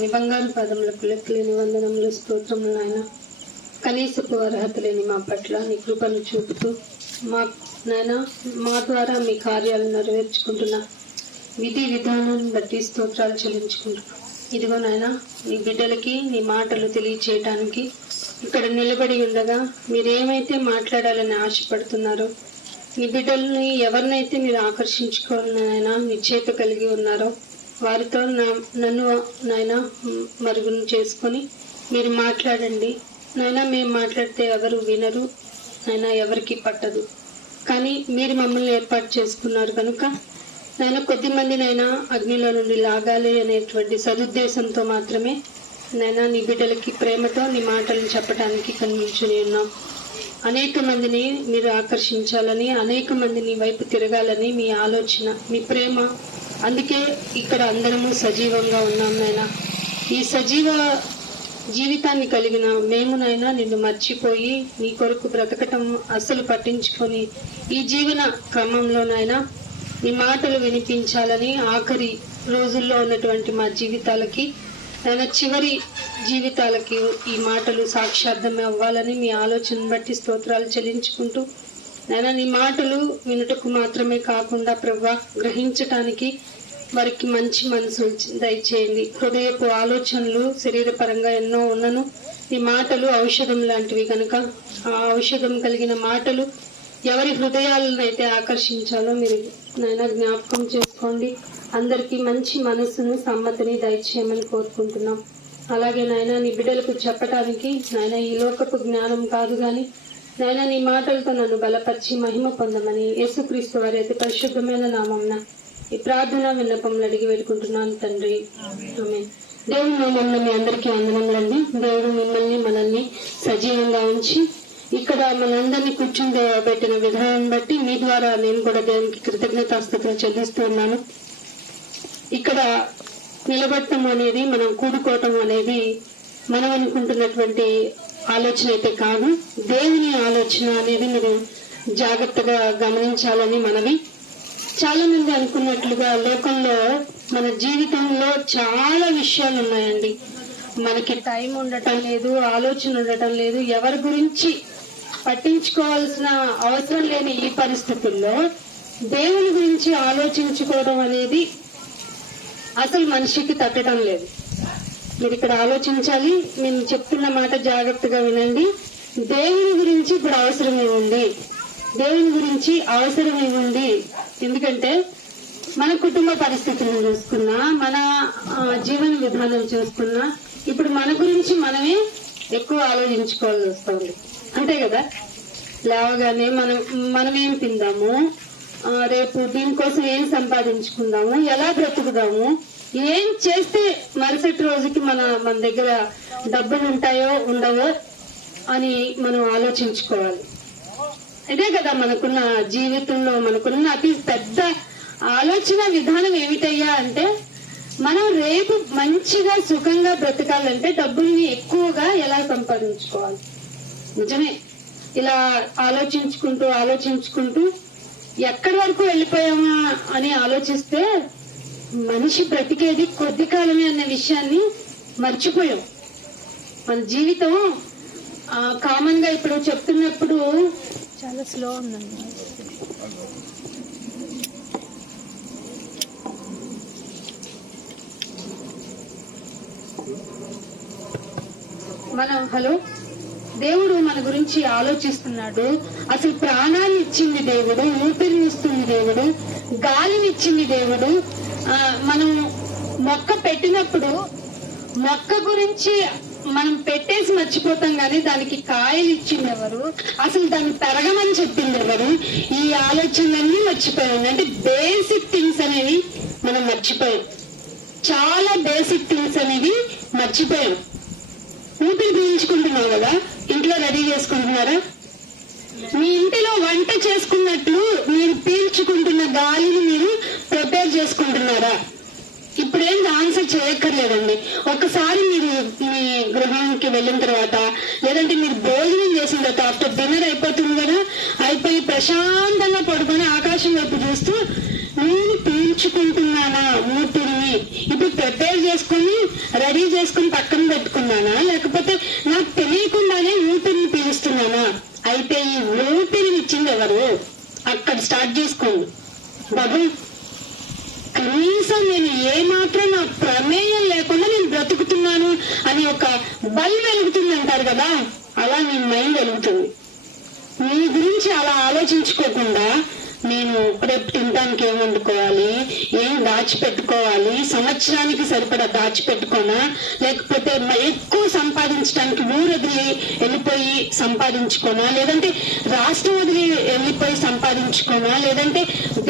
నీ బంగారు పాదములకు లెక్కలేని వందనములు, స్తోత్రములు నాయన. కనీసపు అర్హత లేని మా పట్ల నీ కృపను చూపుతూ మా ద్వారా మీ కార్యాలు నెరవేర్చుకుంటున్న విధి విధానాన్ని బట్టి స్తోత్రాలు చెల్లించుకుంటున్నాం. ఇదిగో నాయన, నీ బిడ్డలకి నీ మాటలు తెలియచేయటానికి ఇక్కడ నిలబడి ఉండగా మీరేమైతే మాట్లాడాలని ఆశపడుతున్నారో, నీ బిడ్డల్ని ఎవరినైతే మీరు ఆకర్షించుకోవాలనైనా నిశ్చయిత కలిగి ఉన్నారో వారితో నన్ను నాయన మరుగున చేసుకొని మీరు మాట్లాడండి నాయన. మేము మాట్లాడితే ఎవరు వినరు నాయన, ఎవరికి పట్టదు. కానీ మీరు మమ్మల్ని ఏర్పాటు చేసుకున్నారు కనుక నాయన కొద్దిమందినైనా అగ్నిలో నుండి లాగాలి అనేటువంటి సదుద్దేశంతో మాత్రమే నాయన నీ బిడ్డలకి ప్రేమతో నీ మాటలను చెప్పడానికి కనిపించుని ఉన్నాం. అనేక మందిని మీరు ఆకర్షించాలని, అనేక మందిని వైపు తిరగాలని మీ ఆలోచన, మీ ప్రేమ. అందుకే ఇక్కడ అందరము సజీవంగా ఉన్నాం నాయన. ఈ సజీవ జీవితాన్ని కలిగిన మేమునైనా నిన్ను మర్చిపోయి నీ కొరకు బ్రతకటం అస్సలు పట్టించుకొని ఈ జీవన క్రమంలోనైనా నీ మాటలు వినిపించాలని, ఆఖరి రోజుల్లో ఉన్నటువంటి మా జీవితాలకి నాయన, చివరి జీవితాలకి ఈ మాటలు సాక్షార్థమే అవ్వాలని మీ ఆలోచన బట్టి స్తోత్రాలు చెల్లించుకుంటూ నాయన, నీ మాటలు వినుటకు మాత్రమే కాకుండా ప్రభువా గ్రహించటానికి వారికి మంచి మనసు దయచేయండి. హృదయపు ఆలోచనలు శరీరపరంగా ఎన్నో ఉన్నను, ఈ మాటలు ఔషధం లాంటివి కనుక ఆ ఔషధం కలిగిన మాటలు ఎవరి హృదయాలను అయితే ఆకర్షించాలో మీరు నాయన జ్ఞాపకం చేసుకోండి. అందరికీ మంచి మనసును, సమ్మతిని దయచేయమని కోరుకుంటున్నాం. అలాగే నాయన నీ బిడ్డలకు చెప్పటానికి నాయన ఈ లోకపు జ్ఞానం కాదు గాని నాయన నీ మాటలతో నన్ను బలపరిచి మహిమ పొందమని యేసుక్రీస్తు వారి అయితే పరిశుద్ధమైన నామమున ఈ ప్రార్థన విన్నపములు అడిగి పెట్టుకుంటున్నాను తండ్రి, ఆమేన్. దేవుని నామమున మీ అందరికీ వందనములండి. దేవుడు మిమ్మల్ని మనల్ని సజీవంగా ఉంచి ఇక్కడ మనందరినీ కూర్చుండబెట్టిన విధానం బట్టి మీ ద్వారా నేను కూడా దేవునికి కృతజ్ఞతాస్తుతులు చెల్లిస్తూ ఉన్నాను. ఇక్కడ నిలబడటం అనేది, మనం కూడుకోవటం అనేది మనం అనుకుంటున్నటువంటి ఆలోచన అయితే కాదు. దేవుని ఆలోచన అనేది మీరు జాగ్రత్తగా గమనించాలని మనవి. చాలా మంది అనుకున్నట్లుగా లోకంలో మన జీవితంలో చాలా విషయాలు ఉన్నాయండి. మనకి టైం ఉండటం లేదు, ఆలోచన ఉండటం లేదు, ఎవరి గురించి పట్టించుకోవాల్సిన అవసరం లేని ఈ పరిస్థితుల్లో దేవుని గురించి ఆలోచించుకోవడం అనేది అసలు మనిషికి తట్టడం లేదు. మీరు ఇక్కడ ఆలోచించాలి. నేను చెప్తున్న మాట జాగ్రత్తగా వినండి. దేవుని గురించి ఇప్పుడు అవసరం ఏముంది? దేవుని గురించి అవసరం ఏముంది? ఎందుకంటే మన కుటుంబ పరిస్థితులను చూసుకున్నా, మన జీవన విధానం చూసుకున్నా, ఇప్పుడు మన గురించి మనమే ఎక్కువ ఆలోచించుకోవాల్సి వస్తుంది. అంతే కదా? లేవగానే మనం ఏం తిందాము, రేపు దీనికోసం ఏం సంపాదించుకుందాము, ఎలా బ్రతుకుదాము, ఏం చేస్తే మరుసటి రోజుకి మన దగ్గర డబ్బులు ఉంటాయో ఉండవో అని మనం ఆలోచించుకోవాలి. ఇదే కదా మనకున్న జీవితంలో మనకున్న అతి పెద్ద ఆలోచన విధానం ఏమిటయ్యా అంటే, మనం రేపు మంచిగా సుఖంగా బ్రతకాలంటే డబ్బుల్ని ఎక్కువగా ఎలా సంపాదించుకోవాలి. నిజమే, ఇలా ఆలోచించుకుంటూ ఎక్కడి వరకు వెళ్ళిపోయామా అని ఆలోచిస్తే మనిషి బ్రతికేది కొద్ది కాలమే అన్న విషయాన్ని మర్చిపోయాం. మన జీవితం కామన్ గా ఇప్పుడు చెప్తున్నప్పుడు చాలా స్లో ఉందండి. హలో, దేవుడు మన గురించి ఆలోచిస్తున్నాడు. అసలు ప్రాణాన్ని ఇచ్చింది దేవుడు, ఊపిరినిస్తుంది దేవుడు, గాలినిచ్చింది దేవుడు. మనం మొక్క పెట్టినప్పుడు మొక్క గురించి మనం పెట్టేసి మర్చిపోతాం కానీ దానికి కాయలు ఇచ్చింది ఎవరు, అసలు దాన్ని పెరగమని చెప్పింది ఎవరు, ఈ ఆలోచనలన్నీ మర్చిపోయాం. అంటే బేసిక్ థింగ్స్ అనేవి మనం మర్చిపోయాం. చాలా బేసిక్ థింగ్స్ అనేవి మర్చిపోయాం. ఊపిరి పీల్చుకుంటున్నాం కదా, ఇంట్లో రెడీ చేసుకుంటున్నారా? మీ ఇంటిలో వంట చేసుకున్నట్లు మీరు పీల్చుకుంటున్న గాలిని మీరు ప్రిపేర్ చేసుకుంటున్నారా? ఇప్పుడేం ఆన్సర్ చేయక్కర్లేదండి. ఒకసారి మీరు మీ గృహానికి వెళ్ళిన తర్వాత, లేదంటే మీరు భోజనం చేసిన తర్వాత, ఆఫ్టర్ డిన్నర్ అయిపోతుంది కదా, అయిపోయి ప్రశాంతంగా పడుకొని ఆకాశం వైపు చూస్తూ నేను పీల్చుకుంటున్నానా ఊపిరిని, ఇప్పుడు ప్రిపేర్ చేసుకుని రెడీ చేసుకుని పక్కన పెట్టుకున్నానా, లేకపోతే నాకు తెలియకుండానే ఊపిరిని పీలుస్తున్నానా? అయితే ఈ ఊపిరిని ఇచ్చింది ఎవరు? అక్కడ స్టార్ట్ చేసుకోండి. బాబు, కనీసం నేను ఏమాత్రం నా ప్రమేయం లేకుండా నేను బ్రతుకుతున్నాను అని ఒక బల్బ్ వెలుగుతుంది అంటారు కదా, అలా నీ మైండ్ వెలుగుతుంది. నీ గురించి అలా ఆలోచించుకోకుండా నేను రేపు తినడానికి ఏం వండుకోవాలి, ఏం దాచిపెట్టుకోవాలి, సంవత్సరానికి సరిపడా దాచిపెట్టుకోనా, లేకపోతే ఎక్కువ సంపాదించడానికి ఊరు వదిలి వెళ్ళిపోయి సంపాదించుకోనా, లేదంటే రాష్ట్రం వదిలి వెళ్ళిపోయి సంపాదించుకోనా, లేదంటే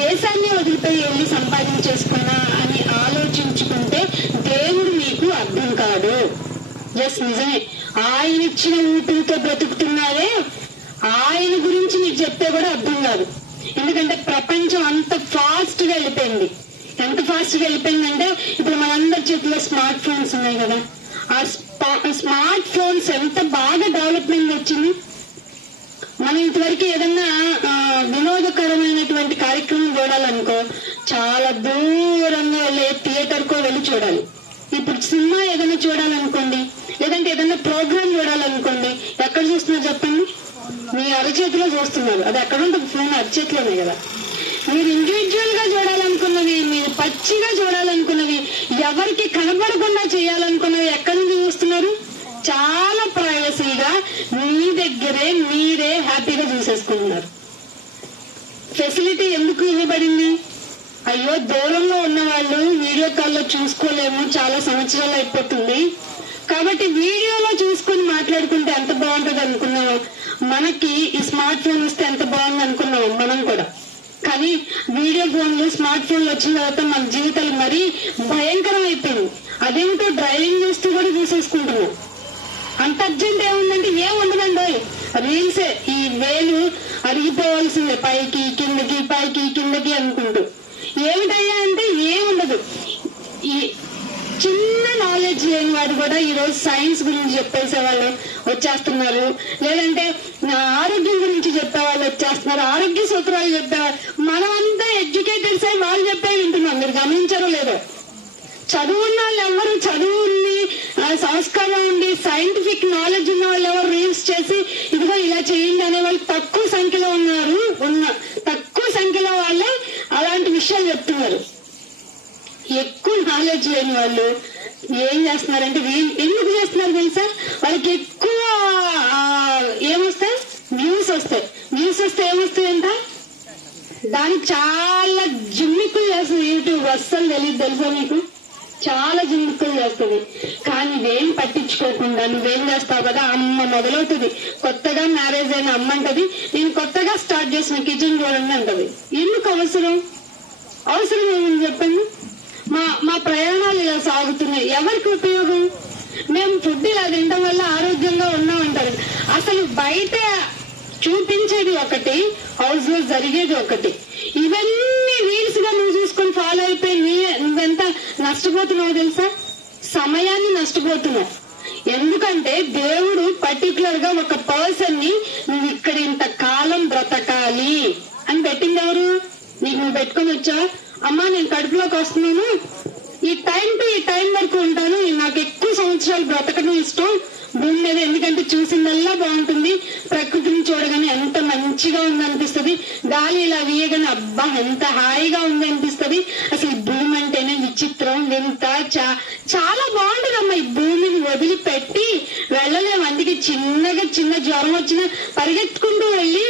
దేశాన్ని వదిలిపోయి వెళ్ళి సంపాదించేసుకోనా అని ఆలోచించుకుంటే దేవుడు మీకు అర్థం కాడు. ఎస్, నిజమే. ఆయన ఇచ్చిన ఊపిరితో బ్రతుకుతున్నారే, ఆయన గురించి మీకు చెప్తే కూడా అర్థం కాదు. ఎందుకంటే ప్రపంచం అంత ఫాస్ట్ గా వెళ్ళిపోయింది. ఎంత ఫాస్ట్ గా వెళ్ళిపోయిందంటే ఇప్పుడు మనందరి చేతిలో స్మార్ట్ ఫోన్స్ ఉన్నాయి కదా, ఆ స్మార్ట్ ఫోన్స్ ఎంత బాగా డెవలప్మెంట్ వచ్చింది. మనం ఇంతవరకు ఏదన్నా వినోదకరమైనటువంటి కార్యక్రమం చూడాలనుకో చాలా దూరంగా వెళ్ళి థియేటర్ కో వెళ్ళి చూడాలి. ఇప్పుడు సినిమా ఏదైనా చూడాలనుకోండి, లేదంటే ఏదైనా ప్రోగ్రామ్ చూడాలనుకోండి, ఎక్కడ చూస్తున్నారు చెప్పండి? మీ అరచేతిలో చూస్తున్నారు. అది ఎక్కడ ఉంటుంది? ఫోన్ అరచేతిలోనే కదా. మీరు ఇండివిజువల్ గా చూడాలనుకున్నవి, మీరు పచ్చిగా చూడాలనుకున్నవి, ఎవరికి కనబడకుండా చేయాలనుకున్నవి ఎక్కడి నుంచి చూస్తున్నారు? చాలా ప్రైవసీగా మీ దగ్గరే మీరే హ్యాపీగా చూసేసుకుంటున్నారు. ఫెసిలిటీ ఎందుకు ఇవ్వబడింది? అయ్యో, దూరంలో ఉన్న వాళ్ళు వీడియో కాల్లో చూసుకోలేము, చాలా సంవత్సరాలు అయిపోతుంది కాబట్టి వీడియోలో చూసుకుని మాట్లాడుకుంటే ఎంత బాగుంటుంది అనుకున్నాము. మనకి ఈ స్మార్ట్ ఫోన్ వస్తే ఎంత బాగుంది అనుకున్నాము మనం కూడా. కానీ వీడియో ఫోన్లు, స్మార్ట్ ఫోన్లు వచ్చిన తర్వాత మన జీవితాలు మరీ భయంకరం అయిపోయింది. అదేమిటో డ్రైవింగ్ చేస్తూ కూడా చూసేసుకుంటున్నాం. అంత అర్జెంట్ ఏముందంటే ఏం ఉండదండి, రీల్సే. ఈ వేలు అరిగిపోవాల్సిందే, పైకి కిందకి పైకి కిందకి అనుకుంటూ. ఏమిటయ్యా అంటే ఏముండదు. ఈ చిన్న నాలెడ్జ్ లేని వాడు కూడా ఈ రోజు సైన్స్ గురించి చెప్పేసే వాళ్ళు వచ్చేస్తున్నారు, లేదంటే ఆరోగ్యం గురించి చెప్పే వాళ్ళు వచ్చేస్తున్నారు, ఆరోగ్య సూత్రాలు చెప్పేవాళ్ళు. మనమంతా ఎడ్యుకేటెడ్స్ అయి వాళ్ళు చెప్పే వింటున్నాం. మీరు గమనించారో లేదో? చదువున్న వాళ్ళు ఎవరు, చదువుని సంస్కారం ఉండి సైంటిఫిక్ నాలెడ్జ్ ఉన్న వాళ్ళు ఎవరు రీల్స్ చేసి ఇదిగో ఇలా చేయండి అనే వాళ్ళు తక్కువ సంఖ్యలో ఉన్నారు. తక్కువ సంఖ్యలో వాళ్ళే అలాంటి విషయాలు చెప్తున్నారు. ఎక్కువ నాలెడ్జ్ లేని వాళ్ళు ఏం చేస్తున్నారంటే, ఎందుకు చేస్తున్నారు తెలుసా? వాళ్ళకి ఎక్కువ ఏమొస్తాయి? వ్యూస్ వస్తాయి. వ్యూస్ వస్తే ఏమొస్తాయంట? దానికి చాలా జిమ్మిక్కులు చేస్తుంది యూట్యూబ్. అస్సలు తెలియదు తెలుసా మీకు? చాలా జిమ్మిక్కులు చేస్తుంది. కానీ ఇవేం పట్టించుకోకుండా నువ్వేం చేస్తావు కదా, అమ్మ మొదలవుతుంది. కొత్తగా మ్యారేజ్ అయిన అమ్మ అంటది, నేను కొత్తగా స్టార్ట్ చేసిన కిచెన్ చూడండి అంటది. ఎందుకు అవసరం? అవసరం ఏమని చెప్పండి? మా ప్రయాణాలు ఇలా సాగుతున్నాయి, ఎవరికి ఉపయోగం? మేము ఫుడ్ ఇలా తినడం వల్ల ఆరోగ్యంగా ఉన్నామంటారు. అసలు బయట చూపించేది ఒకటి, హౌస్ లో జరిగేది ఒకటి. ఇవన్నీ రీల్స్ గా నువ్వు చూసుకొని ఫాలో అయిపోయి నువ్వెంత నష్టపోతున్నావు తెలుసా? సమయాన్ని నష్టపోతున్నావు. ఎందుకంటే దేవుడు పర్టికులర్ గా ఒక పర్సన్ ని నువ్వు ఇక్కడ ఇంత కాలం బ్రతకాలి అని పెట్టింది ఎవరు? నీకు నువ్వు పెట్టుకొని వచ్చా, అమ్మా నేను కడుపులోకి వస్తున్నాను, ఈ టైం టు ఈ టైం వరకు ఉంటాను, నాకు ఎక్కువ సంవత్సరాలు బ్రతకడం ఇష్టం భూమి మీద, ఎందుకంటే చూసిందల్లా బాగుంటుంది, ప్రకృతిని చూడగానే ఎంత మంచిగా ఉంది అనిపిస్తుంది, గాలి ఇలా వీయగానే అబ్బా ఎంత హాయిగా ఉంది అనిపిస్తుంది, అసలు భూమి అంటేనే విచిత్రం, వింత, చాలా బాగుంటుందమ్మా. ఈ భూమిని వదిలిపెట్టి వెళ్ళలేము. అందుకే చిన్న జ్వరం వచ్చినా పరిగెత్తుకుంటూ వెళ్ళి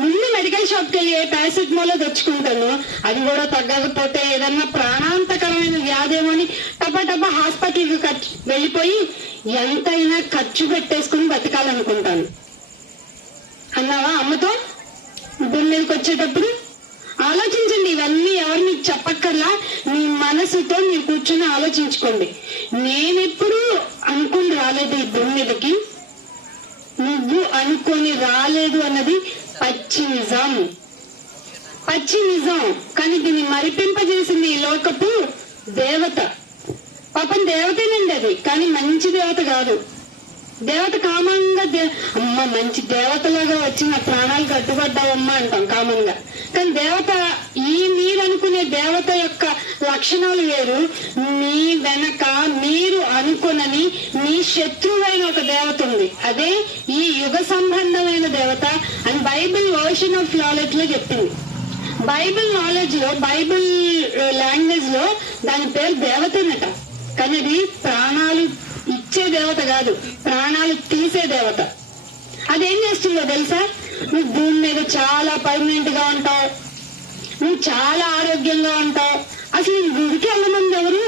ముందు మెడికల్ షాప్కి వెళ్ళి ఏ పారాసిటమాల్ తెచ్చుకుంటాను, అది కూడా తగ్గకపోతే ఏదన్నా ప్రాణాంతకరమైన వ్యాధేమో అని టపా హాస్పిటల్కి వెళ్ళిపోయి ఎంతైనా ఖర్చు పెట్టేసుకుని బతకాలనుకుంటాను. అన్నావా అమ్మతో? భూమి మీదకి వచ్చేటప్పుడు ఆలోచించండి. ఇవన్నీ ఎవరు మీకు చెప్పక్కర్లా, మీ మనసుతో మీరు కూర్చొని ఆలోచించుకోండి. నేనెప్పుడు అనుకుని రాలేదు ఈ భూమి మీదకి, నువ్వు అనుకొని రాలేదు అన్నది పచ్చి నిజం. కానీ దీన్ని మరిపింపజేసింది ఈ లోకపు దేవత. పాపం దేవతేనండి అది, కానీ మంచి దేవత కాదు. దేవత కామంగా అమ్మ మంచి దేవతలాగా వచ్చి నా ప్రాణాలు కట్టుబడ్డావమ్మా అంటాం కామన్ గా. కానీ దేవత, మీరు అనుకునే దేవత యొక్క లక్షణాలు వేరు. మీ వెనక మీరు అనుకోనని నీ శత్రువైన ఒక దేవత ఉంది. అదే ఈ యుగ సంబంధమైన దేవత అని బైబిల్ వర్షన్ ఆఫ్ నాలెడ్జ్ లో చెప్పింది. బైబిల్ నాలెడ్జ్ లో, బైబిల్ లాంగ్వేజ్ లో దాని పేరు దేవతనట. కానీ అది ప్రాణాలు ఇచ్చే దేవత కాదు, ప్రాణాలు తీసే దేవత. అదేం చేస్తుందో తెలుసా? నువ్వు భూమి మీద చాలా పర్మనెంట్ గా ఉంటావు, నువ్వు చాలా ఆరోగ్యంగా ఉంటావు. అసలు నేను గుడికి వెళ్ళమంది ఎవరు?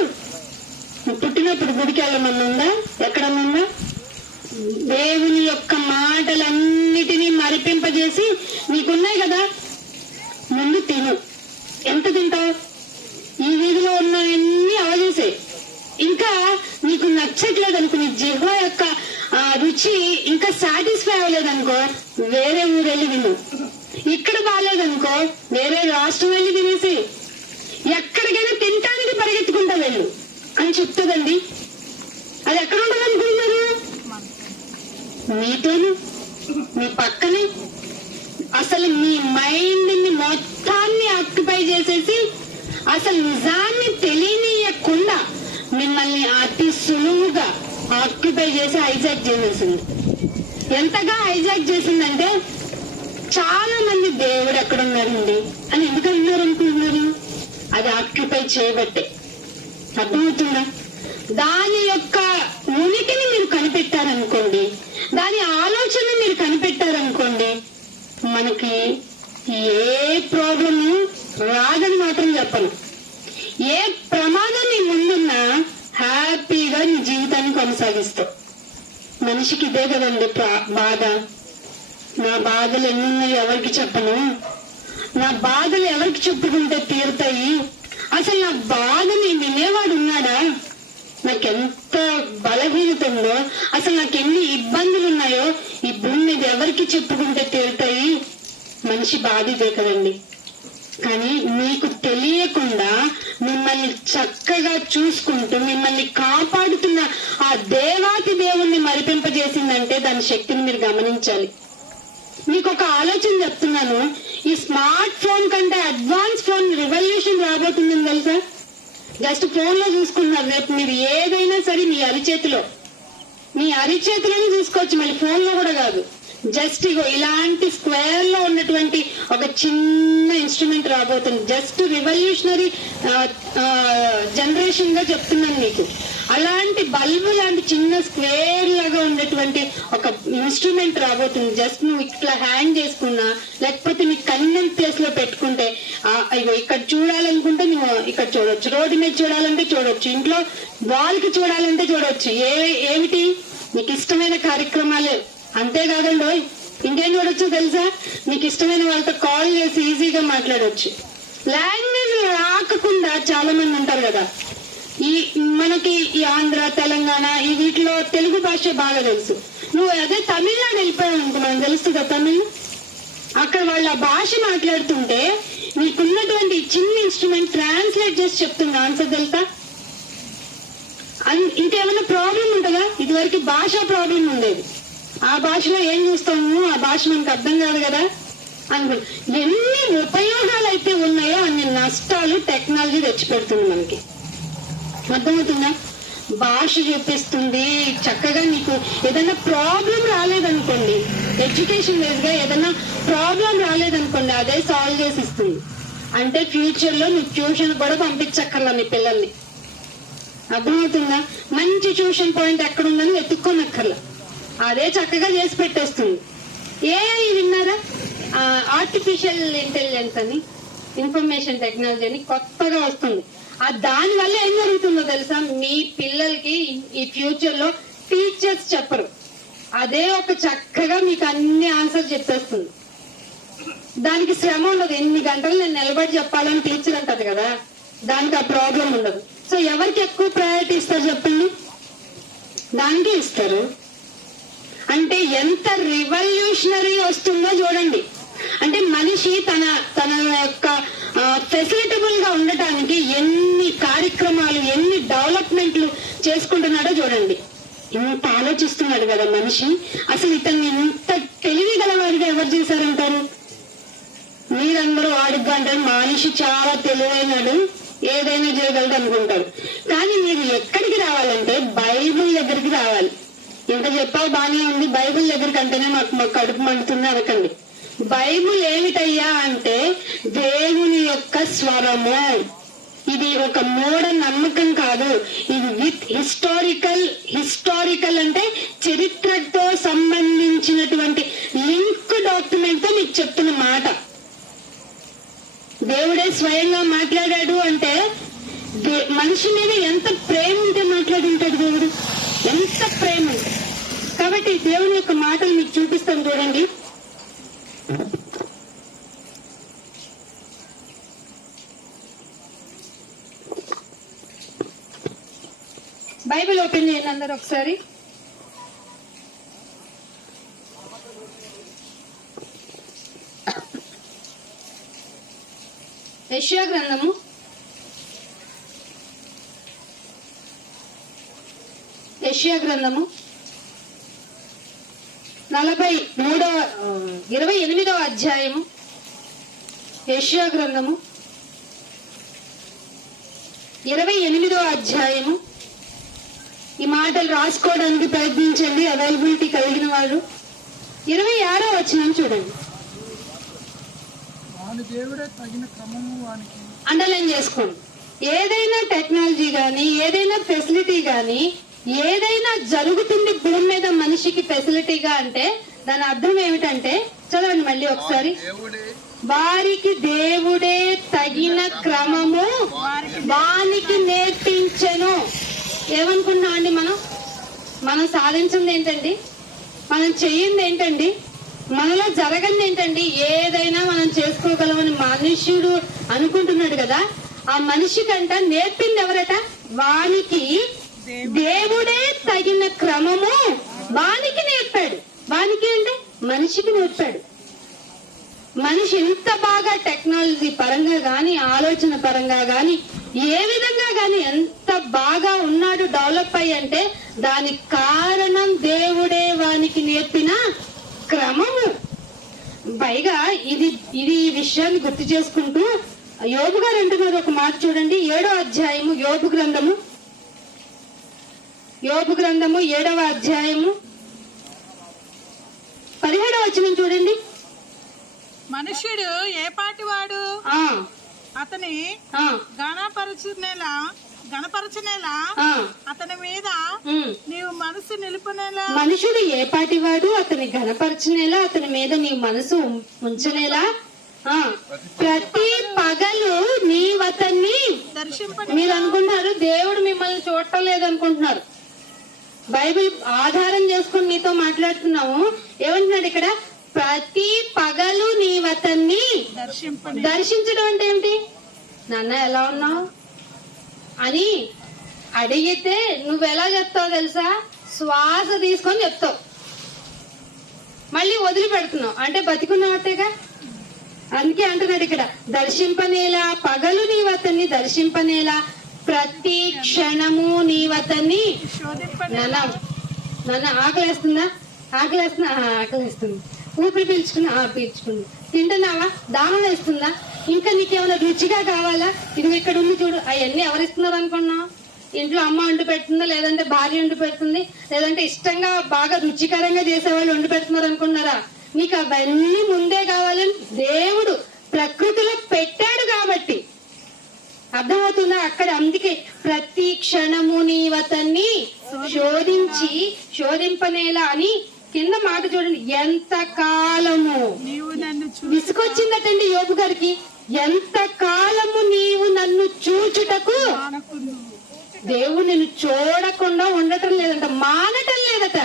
నువ్వు పుట్టినప్పుడు గుడికి వెళ్ళమని ఉందా? ఎక్కడన్నా ఉందా? దేవుని యొక్క మాటలన్నిటినీ మరిపింపజేసి నీకున్నాయి కదా, ముందు తిను. ఎంత తింటావు? ఈ వీధిలో ఉన్నవన్నీ అవజేసాయి. ఇంకా నీకు నచ్చట్లేదు అనుకో, నీ జిహ్వ యొక్క రుచి ఇంకా సాటిస్ఫై అవ్వలేదనుకో, వేరే ఊరు వెళ్ళి తిను. ఇక్కడ బాగాలేదనుకో వేరే రాష్ట్రం వెళ్ళి తినేసి, ఎక్కడికైనా తినటానికి పరిగెత్తుకుంటా వెళ్ళు అని చెప్తుందండి. అది ఎక్కడ ఉండదు అనుకుంటున్నారు? మీతోను, మీ పక్కనే. అసలు మీ మైండ్ ని మొత్తాన్ని ఆక్యుపై చేసేసి అసలు నిజాన్ని తెలియనీయకుండా మిమ్మల్ని అతి సులువుగా ఆక్యుపై చేసి హైజాక్ చేసేసింది. ఎంతగా హైజాక్ చేసిందంటే చాలా మంది దేవుడు ఎక్కడున్నారండి అని ఎందుకు అన్నారు అనుకుంటున్నారు? అది ఆక్యుపై చేయబట్టే. అర్థమవుతుందా? దాని యొక్క ఉనికిని మీరు కనిపెట్టారనుకోండి, దాని ఆలోచన మీరు కనిపెట్టారనుకోండి, మనకి ఏ ప్రాబ్లము రాదని మాత్రం చెప్పను. ఏ ప్రమాదం నీ ముందున్నా హ్యాపీగా నీ జీవితాన్ని కొనసాగిస్తావు. మనిషికి ఇదే కదండి బాధ. నా బాధలు ఎన్నున్నాయి ఎవరికి చెప్పను, నా బాధలు ఎవరికి చెప్పుకుంటే తీరుతాయి, అసలు నా బాధని వినేవాడు ఉన్నాడా, నాకెంత బలహీనత ఉందో, అసలు నాకు ఎన్ని ఇబ్బందులు ఉన్నాయో ఈ భూమి మీద ఎవరికి చెప్పుకుంటే తీరుతాయి. మనిషి బాధ ఇదే కదండి. కానీ మీకు తెలియకుండా మిమ్మల్ని చక్కగా చూసుకుంటూ మిమ్మల్ని కాపాడుతున్న ఆ దేవాతి దేవుణ్ణి మరిపింపజేసిందంటే దాని శక్తిని మీరు గమనించాలి. మీకు ఒక ఆలోచన చెప్తున్నాను, ఈ స్మార్ట్ ఫోన్ కంటే అడ్వాన్స్ ఫోన్ రివల్యూషన్ రాబోతుందని తెలుసా? జస్ట్ ఫోన్ లో చూసుకున్నారు, రేపు మీరు ఏదైనా సరే మీ అరిచేతిలోనే చూసుకోవచ్చు, మళ్ళీ ఫోన్ లో కూడా కాదు. జస్ట్ ఇగో ఇలాంటి స్క్వేర్ లో ఉన్నటువంటి ఒక చిన్న ఇన్స్ట్రుమెంట్ రాబోతుంది. జస్ట్ రివల్యూషనరీ జనరేషన్ గా చెప్తున్నాను మీకు. అలాంటి బల్బు లాంటి చిన్న స్క్వేర్ లాగా ఉండేటువంటి ఒక ఇన్స్ట్రుమెంట్ రాబోతుంది. జస్ట్ నువ్వు ఇట్లా హ్యాంగ్ చేసుకున్నా, లేకపోతే నీ కన్వెంట్ ప్లేస్ లో పెట్టుకుంటే, ఇగో ఇక్కడ చూడాలనుకుంటే నువ్వు ఇక్కడ చూడొచ్చు, రోడ్డు మీద చూడాలంటే చూడొచ్చు, ఇంట్లో వాల్ కి చూడాలంటే చూడొచ్చు. ఏమిటి నీకు ఇష్టమైన కార్యక్రమాలే. అంతేకాదండి, ఇంకేం చూడొచ్చు తెలుసా? నీకు ఇష్టమైన వాళ్ళతో కాల్ చేసి ఈజీగా మాట్లాడవచ్చు. లాంగ్వేజ్ రాకుండా చాలా మంది ఉంటారు కదా, మనకి ఈ ఆంధ్ర, తెలంగాణ ఈ వీటిలో తెలుగు భాష బాగా తెలుసు. నువ్వు అదే తమిళనాడు వెళ్ళిపోయావు అనుకో, మనకు తెలుస్తుందా తమిళ్? అక్కడ వాళ్ళ భాష మాట్లాడుతుంటే నీకున్నటువంటి చిన్న ఇన్స్ట్రుమెంట్ ట్రాన్స్లేట్ చేసి చెప్తుంది ఆన్సర్, తెలుసా? ఇంకేమైనా ప్రాబ్లం ఉంటుందా? ఇదివరకు భాషా ప్రాబ్లం ఉండేది. ఆ భాషలో ఏం చూస్తాము, ఆ భాష మనకు అర్థం కాదు కదా అనుకో. ఎన్ని ఉపయోగాలు అయితే ఉన్నాయో అన్ని నష్టాలు టెక్నాలజీ తెచ్చిపెడుతుంది మనకి. అర్థమవుతుందా? భాష చూపిస్తుంది చక్కగా. నీకు ఏదైనా ప్రాబ్లం రాలేదనుకోండి, ఎడ్యుకేషన్ వైజ్ గా ఏదైనా ప్రాబ్లం రాలేదనుకోండి, అదే సాల్వ్ చేసి ఇస్తుంది. అంటే ఫ్యూచర్ లో నువ్వు ట్యూషన్ కూడా పంపించక్కర్లా నీ పిల్లల్ని. అర్థమవుతుందా? మంచి ట్యూషన్ పాయింట్ ఎక్కడుందని వెతుక్కోనక్కర్లా, అదే చక్కగా చేసి పెట్టేస్తుంది. ఏఐ విన్నారా? ఆర్టిఫిషియల్ ఇంటెలిజెన్స్ అని, ఇన్ఫర్మేషన్ టెక్నాలజీ అని కొత్తగా వస్తుంది. దాని వల్ల ఏం జరుగుతుందో తెలుసా? మీ పిల్లలకి ఈ ఫ్యూచర్ లో టీచర్స్ చెప్పరు, అదే ఒక చక్కగా మీకు అన్ని ఆన్సర్ చెప్పేస్తుంది. దానికి శ్రమ ఉండదు. ఎన్ని గంటలు నేను నిలబడి చెప్పాలని టీచర్ అంటది కదా, దానికి ఆ ప్రాబ్లం ఉండదు. సో ఎవరికి ఎక్కువ ప్రయారిటీ ఇస్తారు చెప్పండి? దానికే ఇస్తారు. అంటే ఎంత రివల్యూషనరీ వస్తుందో చూడండి. అంటే మనిషి తన యొక్క ఫెసిలిటబుల్ గా ఉండటానికి ఎన్ని కార్యక్రమాలు, ఎన్ని డెవలప్మెంట్లు చేసుకుంటున్నాడో చూడండి. ఇంత ఆలోచిస్తున్నాడు కదా మనిషి. అసలు ఇతన్ని ఇంత తెలివి గలవాడిగా ఎవరు చేశారంటారు? మీరందరూ వాడుగా అంటారు మనిషి చాలా తెలివైనాడు, ఏదైనా చేయగలడు అనుకుంటారు. కానీ మీరు ఎక్కడికి రావాలంటే బైబిల్ కావాలి. ఇంత చెప్పావు బానే ఉంది, బైబిల్ దగ్గర కంటేనే మాకు కడుపు మండుతుంది అనకండి. బైబిల్ ఏమిటయ్యా అంటే దేవుని యొక్క స్వరము. ఇది ఒక మూఢ నమ్మకం కాదు, ఇది విత్ హిస్టారికల్ అంటే చరిత్రతో సంబంధించినటువంటి లింక్ డాక్యుమెంట్ తో మీకు చెప్తున్న మాట. దేవుడే స్వయంగా మాట్లాడాడు అంటే మనిషి మీద ఎంత ప్రేమ ఉంటే మాట్లాడుంటాడు దేవుడు, ఎంత ప్రేమ ఉంటే. కాబట్టి దేవుని యొక్క మాటలు మీకు చూపిస్తాను చూడండి. బైబిల్ ఓపెన్ చేయండి అందరు ఒకసారి. యెషయా గ్రంథము 28వ అధ్యాయము. యెషయా గ్రంథము 28వ అధ్యాయము. ఈ మాటలు రాసుకోవడానికి ప్రయత్నించండి అవైలబిలిటీ కలిగిన వారు. 26వ వచనం చూడండి. అండర్లైన్ చేసుకోండి. ఏదైనా టెక్నాలజీ గాని, ఏదైనా ఫెసిలిటీ గాని, ఏదైనా జరుగుతుంది భూమి మీద మనిషికి ఫెసిలిటీగా అంటే దాని అర్థం ఏమిటంటే, చదవండి మళ్ళీ ఒకసారి. వారికి దేవుడే తగిన క్రమము వానికి నేర్పించెను. ఏమనుకుంటున్నాం అండి మనం సాధించింది ఏంటండి, మనం చెయ్యింది ఏంటండి, మనలో జరగంది ఏంటండి? ఏదైనా మనం చేసుకోగలమని మనుష్యుడు అనుకుంటున్నాడు కదా. ఆ మనిషి కంట నేర్పింది ఎవరట? వానికి దేవుడే తగిన క్రమము వానికి నేర్పాడు. వానికి అంటే మనిషికి నేర్పాడు. మనిషి ఎంత బాగా టెక్నాలజీ పరంగా గాని, ఆలోచన పరంగా గాని, ఏ విధంగా గాని ఎంత బాగా ఉన్నాడు డెవలప్ అయ్యి అంటే దానికి కారణం దేవుడే వానికి నేర్పిన క్రమము. పైగా ఇది ఈ విషయాన్ని గుర్తు చేసుకుంటూ యోబు గారు అంటున్నారు ఒక మాట చూడండి. 7వ అధ్యాయము యోబు గ్రంథము 7వ అధ్యాయము 17వ వచనం చూడండి. మనుష్యుడు ఏ పాటి వాడు అతని గణపరచనేలా అతని మీద నీవు మనసు నిలుపునేలా. మనుషుడు ఏ పాటి వాడు అతని గణపరచనేలా, అతని మీద నీ మనసు ఉంచనేలా. ప్రతి పగలు నీవతన్ని మీరు అనుకుంటున్నారు దేవుడు మిమ్మల్ని చూడటం లేదనుకుంటున్నారు. బైబిల్ ఆధారం చేసుకుని మీతో మాట్లాడుతున్నాము. ఏమంటున్నాడు ఇక్కడ? ప్రతి పగలు నీవతన్ని దర్శించడం అంటే ఏమిటి? నాన్న ఎలా ఉన్నావు అని అడిగితే నువ్వెలా చెప్తావు తెలుసా? శ్వాస తీసుకొని చెప్తావు, మళ్ళీ వదిలిపెడుతున్నావు అంటే బతికున్నట్టేగా. అందుకే అంటున్నాడు ఇక్కడ దర్శింపనేలా, పగలు నీవతన్ని దర్శింపనేలా, ప్రతి క్షణము నీవతన్ని. నాన్న ఆకలేస్తుందా? ఆకలేస్తుంది. ఊపిరి పీల్చుకుని తింటున్నావా? దాహం వేస్తుందా? ఇంకా నీకేమైనా రుచిగా కావాలా? ఇది ఇక్కడ ఉంది చూడు. అవన్నీ ఎవరిస్తున్నారు అనుకున్నావు? ఇంట్లో అమ్మ వండి పెడుతుందా, లేదంటే భార్య వండి పెడుతుంది, లేదంటే ఇష్టంగా బాగా రుచికరంగా చేసేవాళ్ళు వండి పెడుతున్నారు అనుకున్నారా? నీకు అవన్నీ ముందే కావాలని దేవుడు ప్రకృతిలో పెట్టాడు కాబట్టి. అర్థమవుతుందా? అక్కడ అందుకే ప్రతి క్షణము నీవతన్ని శోధింపనేలా అని కింద మాట చూడండి. ఎంత కాలము విసుకొచ్చిందటండి యోబు గారికి. ఎంత కాలము నీవు నన్ను చూచుటకు. దేవుడు నిన్ను చూడకుండా ఉండటం లేదంట, మానటం లేదట.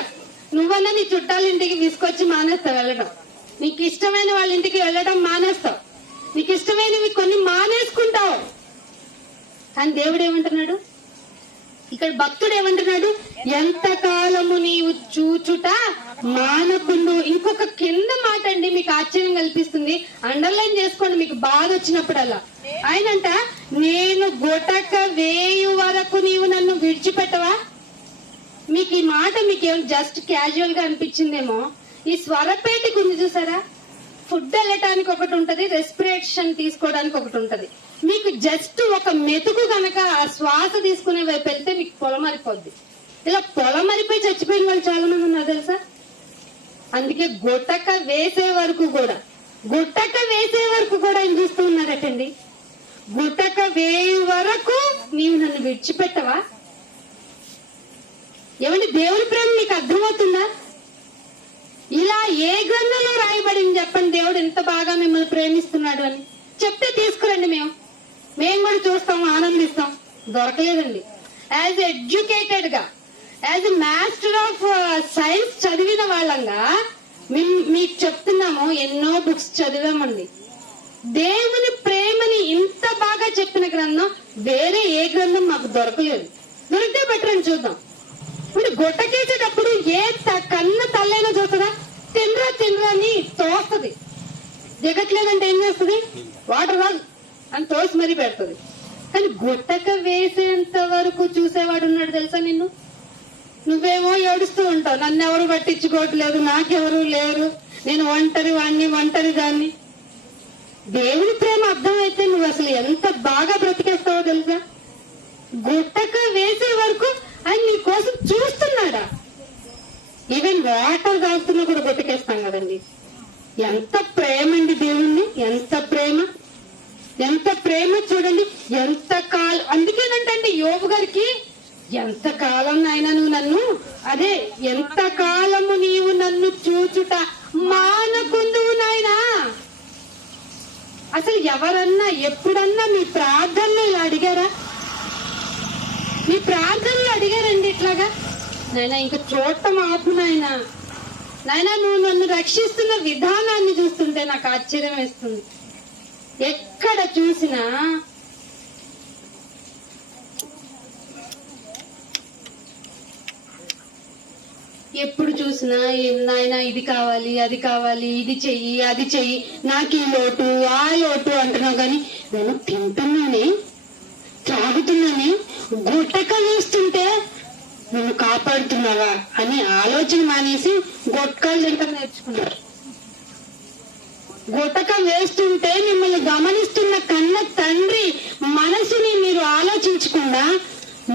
నువ్వన్నా నీ చుట్టాల ఇంటికి విసుకొచ్చి మానేస్తావు వెళ్ళడం, నీకు ఇష్టమైన వాళ్ళ ఇంటికి వెళ్ళడం మానేస్తావు, నీకు ఇష్టమైనవి కొన్ని మానేసుకుంటావు. కానీ దేవుడు ఏమంటున్నాడు ఇక్కడ? భక్తుడు ఏమంటున్నాడు? ఎంత కాలము నీవు చూచుట మానకుండు. ఇంకొక కింద మాట అండి, మీకు ఆశ్చర్యం కల్పిస్తుంది. అండర్లైన్ చేసుకోండి మీకు బాధ వచ్చినప్పుడల్లా. ఆయనంట, నేను గొటక వేయు వరకు నీవు నన్ను విడిచిపెట్టవా. మీకు ఈ మాట మీకేం జస్ట్ క్యాజువల్ గా అనిపించిందేమో. ఈ స్వరపేటికి ఉంది చూసారా? ఫుడ్ వెళ్ళటానికి ఒకటి ఉంటది, రెస్పిరేషన్ తీసుకోవడానికి ఒకటి ఉంటది. మీకు జస్ట్ ఒక మెతుకు కనుక ఆ శ్వాస తీసుకునే వైపు వెళ్తే మీకు పొలమరిపోద్ది. ఇలా పొలం మరిపోయి చచ్చిపోయిన వాళ్ళు చాలా మంది ఉన్నారు తెలుసా. అందుకే గుట్టక వేసే వరకు కూడా ఆయన చూస్తూ ఉన్నారటండి. గుట్టక వేయు వరకు నీవు నన్ను విడిచిపెట్టవా? ఏమంటే దేవుని ప్రేమ మీకు అర్థమవుతుందా? ఇలా ఏ గ్రంథంలో రాయబడింది చెప్పండి, దేవుడు ఎంత బాగా మిమ్మల్ని ప్రేమిస్తున్నాడు అని చెప్తే తీసుకురండి. మేము కూడా చూస్తాం, ఆనందిస్తాం. దొరకలేదండి. యాజ్ ఎడ్యుకేటెడ్ గా, యాజ్ మాస్టర్ ఆఫ్ సైన్స్ చదివిన వాళ్ళంగా మీకు చెప్తున్నాము. ఎన్నో బుక్స్ చదివామండి. దేవుని ప్రేమని ఇంత బాగా చెప్పిన గ్రంథం వేరే ఏ గ్రంథం మాకు దొరకలేదు. దొరికితే బెటర్ చూద్దాం. ఇప్పుడు గొట్టకేసేటప్పుడు ఏ కన్న తల్లైనా చూస్తుందా? తినరా అని తోస్తుంది. దిగట్లేదంటే ఏం చేస్తుంది? వాటర్ వాగ్ అని తోసి మరీ పెడుతుంది. కానీ గుట్టక వేసేంత వరకు చూసేవాడు ఉన్నాడు తెలుసా నిన్ను. నువ్వేమో ఏడుస్తూ ఉంటావు, నన్ను ఎవరు పట్టించుకోవట్లేదు, నాకెవరు లేరు, నేను ఒంటరి దాన్ని. దేవుని ప్రేమ అర్థమైతే నువ్వు అసలు ఎంత బాగా బ్రతికేస్తావో తెలుసా. గుట్టక వేసే వరకు ఆయన నీ కోసం చూస్తున్నాడా. ఈవెన్ వాటర్ తాగుతున్నా కూడా బ్రతికేస్తాం కదండి. ఎంత ప్రేమ అండి దేవుణ్ణి, ఎంత ప్రేమ చూడండి. ఎంత కాలం, అందుకేనంటండి యోబు గారికి, ఎంత కాలం నాయన నువ్వు నన్ను, అదే ఎంత కాలము నీవు నన్ను చూచుట మానకుందువు నాయనా. అసలు ఎవరన్నా ఎప్పుడన్నా మీ ప్రార్థనలో ఇలా అడిగారా? మీ ప్రార్థనలో అడిగారండి ఇట్లాగా, నాయనా ఇంకా చూడటం ఆపు నాయనా, నువ్వు నన్ను రక్షిస్తున్న విధానాన్ని చూస్తుంటే నాకు ఆశ్చర్యం వేస్తుంది. ఎక్కడ చూసినా ఎప్పుడు చూసినా నాయనా ఇది కావాలి, అది కావాలి, ఇది చెయ్యి, అది చెయ్యి, నాకు ఈ లోటు ఆ లోటు అంటున్నావు. కానీ నేను తింటున్నానే, త్రాగుతున్నానే, గుట్టక వేస్తుంటే నువ్వు కాపాడుతున్నావా అని ఆలోచన మానేసి గొట్టకాలు తింటా నేర్చుకున్నారు. గుట్టక వేస్తుంటే మిమ్మల్ని గమనిస్తున్న కన్న తండ్రి మనసుని మీరు ఆలోచించకుండా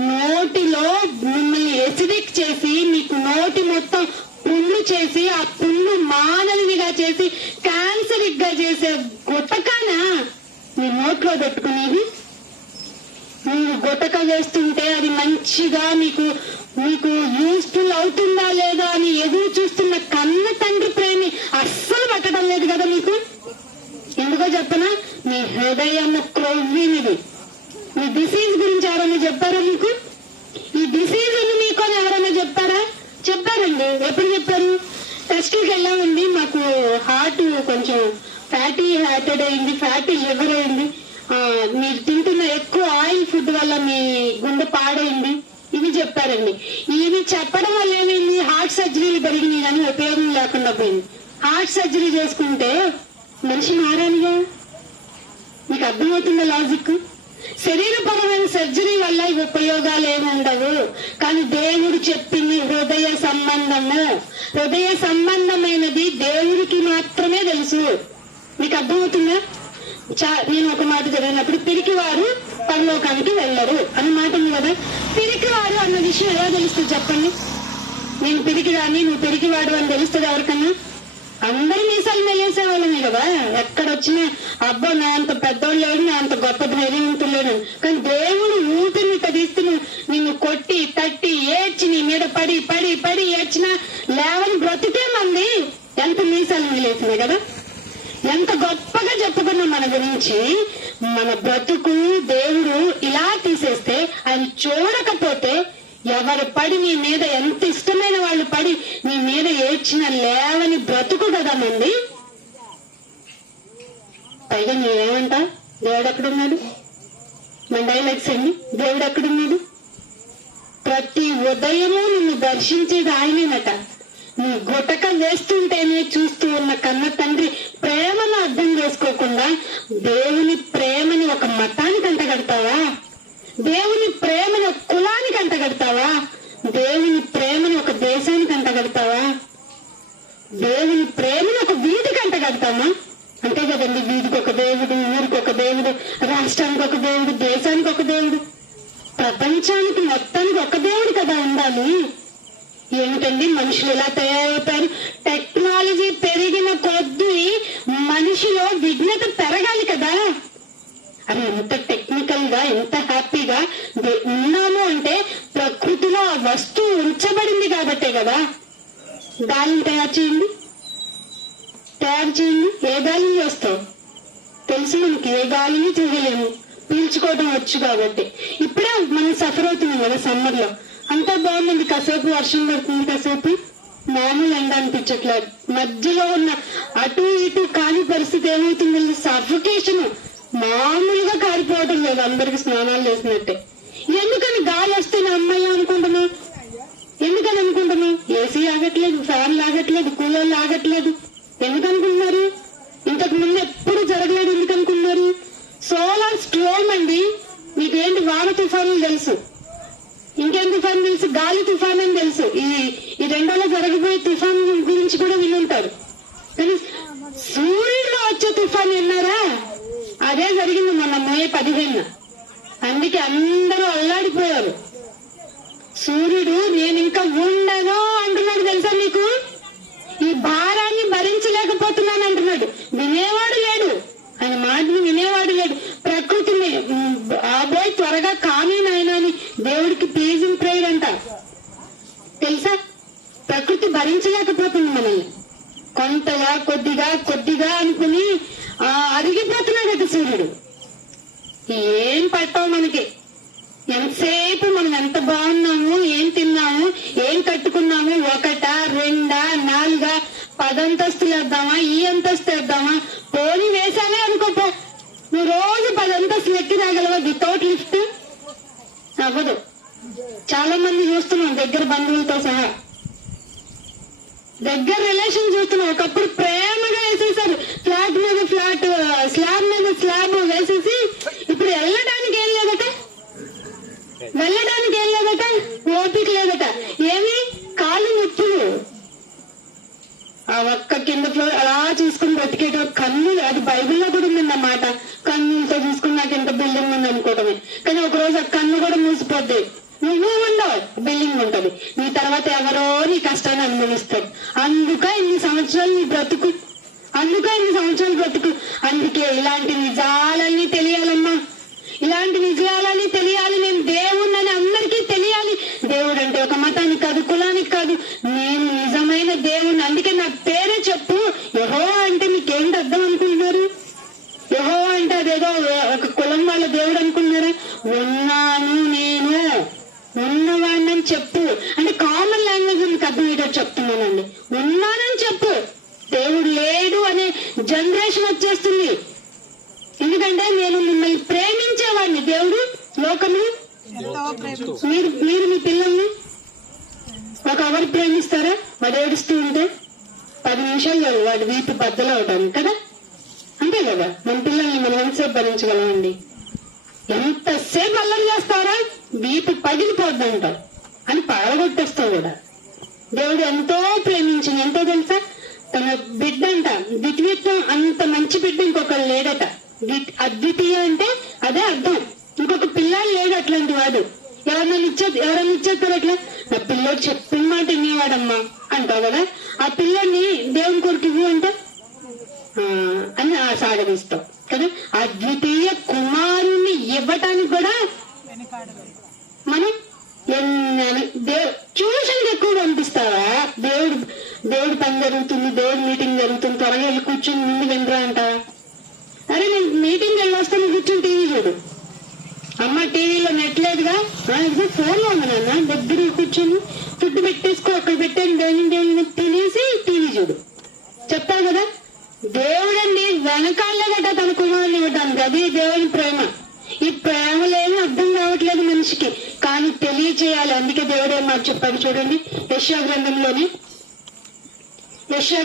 నోటిలో మిమ్మల్ని ఎసిడిక్ చేసి మీకు నోటి మొత్తం పుండ్లు చేసి ఆ పుండ్లు మానవునిగా చేసి క్యాన్సరిక్ గా చేసే గుట్టకాన మీ నోట్లో పెట్టుకునేది. మీరు గుట్టక వేస్తుంటే అది మంచిగా మీకు యూస్ఫుల్ అవుతుందా లేదా అని ఎదురు చూస్తున్న కన్న తండ్రి ప్రేమి అస్సలు పట్టడం లేదు కదా మీకు. ఎందుకో చెప్పనా, మీ హృదయం క్రొవ్వినిది. ఈ డిసీజ్ గురించి ఎవరైనా చెప్పారా మీకు? ఈ డిసీజ్ మీకు ఎవరైనా చెప్పారండి? ఎప్పుడు చెప్పారు? టెస్ట్కి వెళ్ళామండి, మాకు హార్ట్ కొంచెం ఫ్యాటీ హార్టెడ్ అయింది, ఫ్యాటీ లివర్ అయింది, మీరు తింటున్న ఎక్కువ ఆయిల్ ఫుడ్ వల్ల మీ గుండె పాడైంది, ఇవి చెప్పారండి. ఇవి చెప్పడం వల్ల ఏమైంది? హార్ట్ సర్జరీలు పెరిగినాయి కానీ ఉపయోగం లేకుండా పోయింది. హార్ట్ సర్జరీ చేసుకుంటే మనిషి మారాలిగా. మీకు అర్థమవుతుందా లాజిక్? శరీరపరమైన సర్జరీ వల్ల ఉపయోగాలు ఏమి ఉండవు. కానీ దేవుడు చెప్పింది హృదయ సంబంధమైనది దేవుడికి మాత్రమే తెలుసు. మీకు అర్థమవుతుందా? నేను ఒక మాట చదివినప్పుడు పిరికివారు పరలోకానికి వెళ్ళరు అని మాట ఉంది కదా. పిరికివారు అన్న విషయం ఎలా తెలుస్తుంది చెప్పండి? నేను పిరికిదాన్ని, నువ్వు పిరికివాడు అని తెలుస్తుంది ఎవరికన్నా? అందరూ మీసాలు మెలేసేవాళ్ళమే కదా. ఎక్కడొచ్చినా అబ్బా నా అంత పెద్దోళ్ళు లేడు, నా అంత గొప్ప ధైర్యవంతులేడు. కానీ దేవుడు ఊపిరి తీస్తూ నిన్ను కొట్టి తట్టి ఏడ్చి నీ మీద పడి పడి పడి ఏడ్చినా లేవని బ్రతుకే మంది ఎంత మీసాలు మెలేసినాయి కదా. ఎంత గొప్పగా చెప్పుకున్నాం మన గురించి. మన బ్రతుకు దేవుడు ఇలా తీసేస్తే, ఆయన చూడకపోతే ఎవరు పడి నీ మీద, ఎంత ఇష్టమైన వాళ్ళు పడి నీ మీద ఏడ్చిన లేవని బ్రతుకు కదా మంది. పైగా నువ్వేమంట, దేవుడు ఎక్కడున్నాడు? మన డైలాగ్స్ అండి, దేవుడు ఎక్కడున్నాడు? ప్రతి ఉదయము నిన్ను దర్శించేది ఆయనేనట. నీ గుటక వేస్తుంటేనే చూస్తూ ఉన్న కన్న తండ్రి ప్రేమను అర్థం చేసుకోకుండా దేవుని ప్రేమని ఒక మతానికి అంటగడతావా? దేవుని ప్రేమని ఒక కులానికి అంటగడతావా? దేవుని ప్రేమని ఒక దేశానికి అంటగడతావా? దేవుని ప్రేమని ఒక వీధికి అంటగడతామా? అంతే కదండి, వీధికి ఒక దేవుడు, ఊరికి ఒక దేవుడు, రాష్ట్రానికి ఒక దేవుడు, దేశానికి ఒక దేవుడు. ప్రపంచానికి మొత్తానికి ఒక దేవుడు కదా ఉండాలి. ఏమిటండి మనుషులు ఎలా తయారైపోయారు? టెక్నాలజీ పెరిగిన కొద్దీ మనిషిలో విఘ్నత పెరగాలి కదా. అది ఎంత టెక్నికల్ గా ఎంత హ్యాపీగా ఉన్నాము అంటే ప్రకృతిలో ఆ వస్తువు ఉంచబడింది కాబట్టే కదా. గాలిని తయారు చేయండి. ఏ గాలిని చేస్తావు తెలుసు మనకి, ఏ గాలిని చేయలేము, పీల్చుకోవడం వచ్చు కాబట్టి. ఇప్పుడే మనం సఫర్ అవుతున్నాం కదా సమ్మర్ లో. అంతా బాగుంది, కాసేపు వర్షం పడుతుంది, కాసేపు మామూలు ఎండ అనిపించట్లేదు. మధ్యలో ఉన్న అటు ఇటు కాని పరిస్థితి ఏమవుతుంది? సఫికేషన్ మామూలుగా కారిపోవడం లేదు, అందరికి స్నానాలు చేసినట్టే. ఎందుకని గాలి వస్తేనే అమ్మాయి అనుకుంటున్నాం? ఎందుకని అనుకుంటున్నాం? ఏసీ ఆగట్లేదు, ఫ్యాన్ ఆగట్లేదు, కూలర్లు ఆగట్లేదు. ఎందుకనుకుంటున్నారు? ఇంతకు ముందు ఎప్పుడు జరగలేదు. ఎందుకనుకుంటున్నారు? సోలార్ స్ట్రోమ్ అండి. మీకేంటి వాన తుఫానులు తెలుసు, ఇంకేం తుఫాను తెలుసు? గాలి తుఫాన్ అని తెలుసు. ఈ రెండోలో జరగబోయే తుఫాన్ గురించి కూడా వినుంటారు. కానీ సూర్యుడిలో వచ్చే తుఫాన్ విన్నారా? అదే జరిగింది మొన్న మే 15. అందుకే అందరూ అల్లాడిపోయారు. సూర్యుడు నేను ఇంకా ఉండను అంటున్నాడు తెలుసా మీకు? ఈ భారాన్ని భరించలేకపోతున్నాను అంటున్నాడు. వినేవాడు లేడు, ఆయన మాటని వినేవాడు లేడు. ప్రకృతిని ఆబోయ్ త్వరగా కానీ నాయన అని దేవుడికి ప్లీజింగ్ ప్రేయర్ అంట తెలుసా. ప్రకృతి భరించలేకపోతుంది మనల్ని. కొంతగా కొద్దిగా అనుకుని అరిగిపోతున్నాడట సూర్యుడు. ఏం పట్టావు మనకి? ఎంతసేపు మనం ఎంత బాగున్నాము, ఏం తిన్నాము, ఏం కట్టుకున్నాము, 1, 2, 4, 10 అంతస్తులు వేద్దామా, ఈ అంతస్తు వేద్దామా? పోనీ వేసానే అనుకోపో, నువ్వు రోజు 10 అంతస్తులు ఎక్కి రాగలవా వితౌట్ లిఫ్ట్? అవ్వదు. చాలా మంది చూస్తున్నాం, దగ్గర బంధువులతో సహా దగ్గర రిలేషన్ చూస్తున్నాం. ఒకప్పుడు ప్రేమగా వేసేసారు, ఫ్లాట్ మీద ఫ్లాట్, స్లాబ్ మీద స్లాబ్ వేసేసి ఇప్పుడు వెళ్ళడానికి ఏం లేదట, ఓపిక లేదట. ఏమి కాళ్ళు నొప్పులు. ఆ ఒక్క కింద ఫ్లోర్ అలా చూసుకుని బ్రతికేట కన్నులు, అది బైబిల్లో కూడా ఉందన్నమాట. కన్నులతో చూసుకుని నాకు ఎంత బిల్డింగ్ ఉంది అనుకోవటమే. కానీ ఒక రోజు ఆ కన్ను కూడా మూసిపోద్ది, నువ్వు ఉండవు, బిల్డింగ్ ఉంటది. నీ తర్వాత ఎవరో నీ కష్టాన్ని అనుభవిస్తారు. అందుకే ఇన్ని సంవత్సరాలు బ్రతుకు. అందుకే ఇలాంటి నిజాలన్నీ తెలియాలమ్మా, ఇలాంటి నిజాలని తెలియాలి. నేను దేవుణ్ణని అందరికీ తెలియాలి. దేవుడు అంటే ఒక మతానికి కాదు, కులానికి కాదు, నేను నిజమైన దేవుణ్ణి. అందుకే నా పేరే చెప్పు. యెహోవా అంటే మీకేంటి అర్థం అనుకుంటున్నారు? యెహోవా అంటే అదేదో ఒక కులం వాళ్ళ దేవుడు అనుకుంటున్నారా? ఉన్నాను, నేను ఉన్నవాడిని చెప్పు. అంటే కామన్ లాంగ్వేజ్ మీకు అర్థమయ్యేటట్టు చెప్తున్నానండి. ఉన్నానని చెప్పు. దేవుడు లేడు అనే జనరేషన్ వచ్చేస్తుంది. ఎందుకంటే నేను మిమ్మల్ని ప్రేమించేవాడిని. దేవుడు లోకము మీరు మీ పిల్లల్ని 1 అవర్ ప్రేమిస్తారా? వాడు ఏడుస్తూ ఉంటే 10 నిమిషాలు వాడు వీపు బద్దలు అవడానికి కదా, అంతే కదా. మన పిల్లల్ని మనం ఎంతసేపు భరించగలమండి? ఎంతసేపు అల్లరి చేస్తారా? వీపు పగిలిపోద్దంటారు అని పాడగొట్టేస్తావు కూడా. దేవుడు ఎంతో ప్రేమించింది, ఎంతో తెలుసా? తన బిడ్డ అంట, ద్వితీయత్వం, అంత మంచి బిడ్డ ఇంకొకరు లేడట. అద్వితీయ అంటే అదే అర్థం. ఇంకొక పిల్లాడు లేడు అట్లాంటి వాడు. ఎవరైనా ఇచ్చేస్తారు అట్లా. నా పిల్లోడు చెప్పిన మాట వినేవాడమ్మా అంటావు కదా. ఆ పిల్లోడిని దేవుని కొరకు ఇవ్వు అంటే అని సాగదీస్తావు కదా. అద్వితీయ కుమారుణ్ణి ఇవ్వటానికి కూడా మనం ట్యూషన్ ఎక్కువ పంపిస్తావా? దేవుడు పని జరుగుతుంది, దేవుడు మీటింగ్ జరుగుతుంది, త్వరగా వెళ్ళి కూర్చొని ముందు వినరా అంటావా? అరే నేను మీటింగ్ వెళ్ళి వస్తాను, కూర్చొని టీవీ చూడు. అమ్మ టీవీలో నెట్ లేదుగా, ఫోన్ లో ఉంది నాన్న, దగ్గర కూర్చొని ఫుడ్ పెట్టేసుకో, అక్కడ పెట్టాను దేవుని తినేసి టీవీ చూడు చెప్తావు కదా. దేవుడండి వెనకాలేదట తన కుమారుని ఇవ్వడానికి. అది దేవుని ప్రేమ. ఈ ప్రేమలేమీ అర్థం కావట్లేదు మనిషికి, కానీ తెలియచేయాలి. అందుకే దేవుడు ఏం మాట చెప్పాడు చూడండి. యెషయా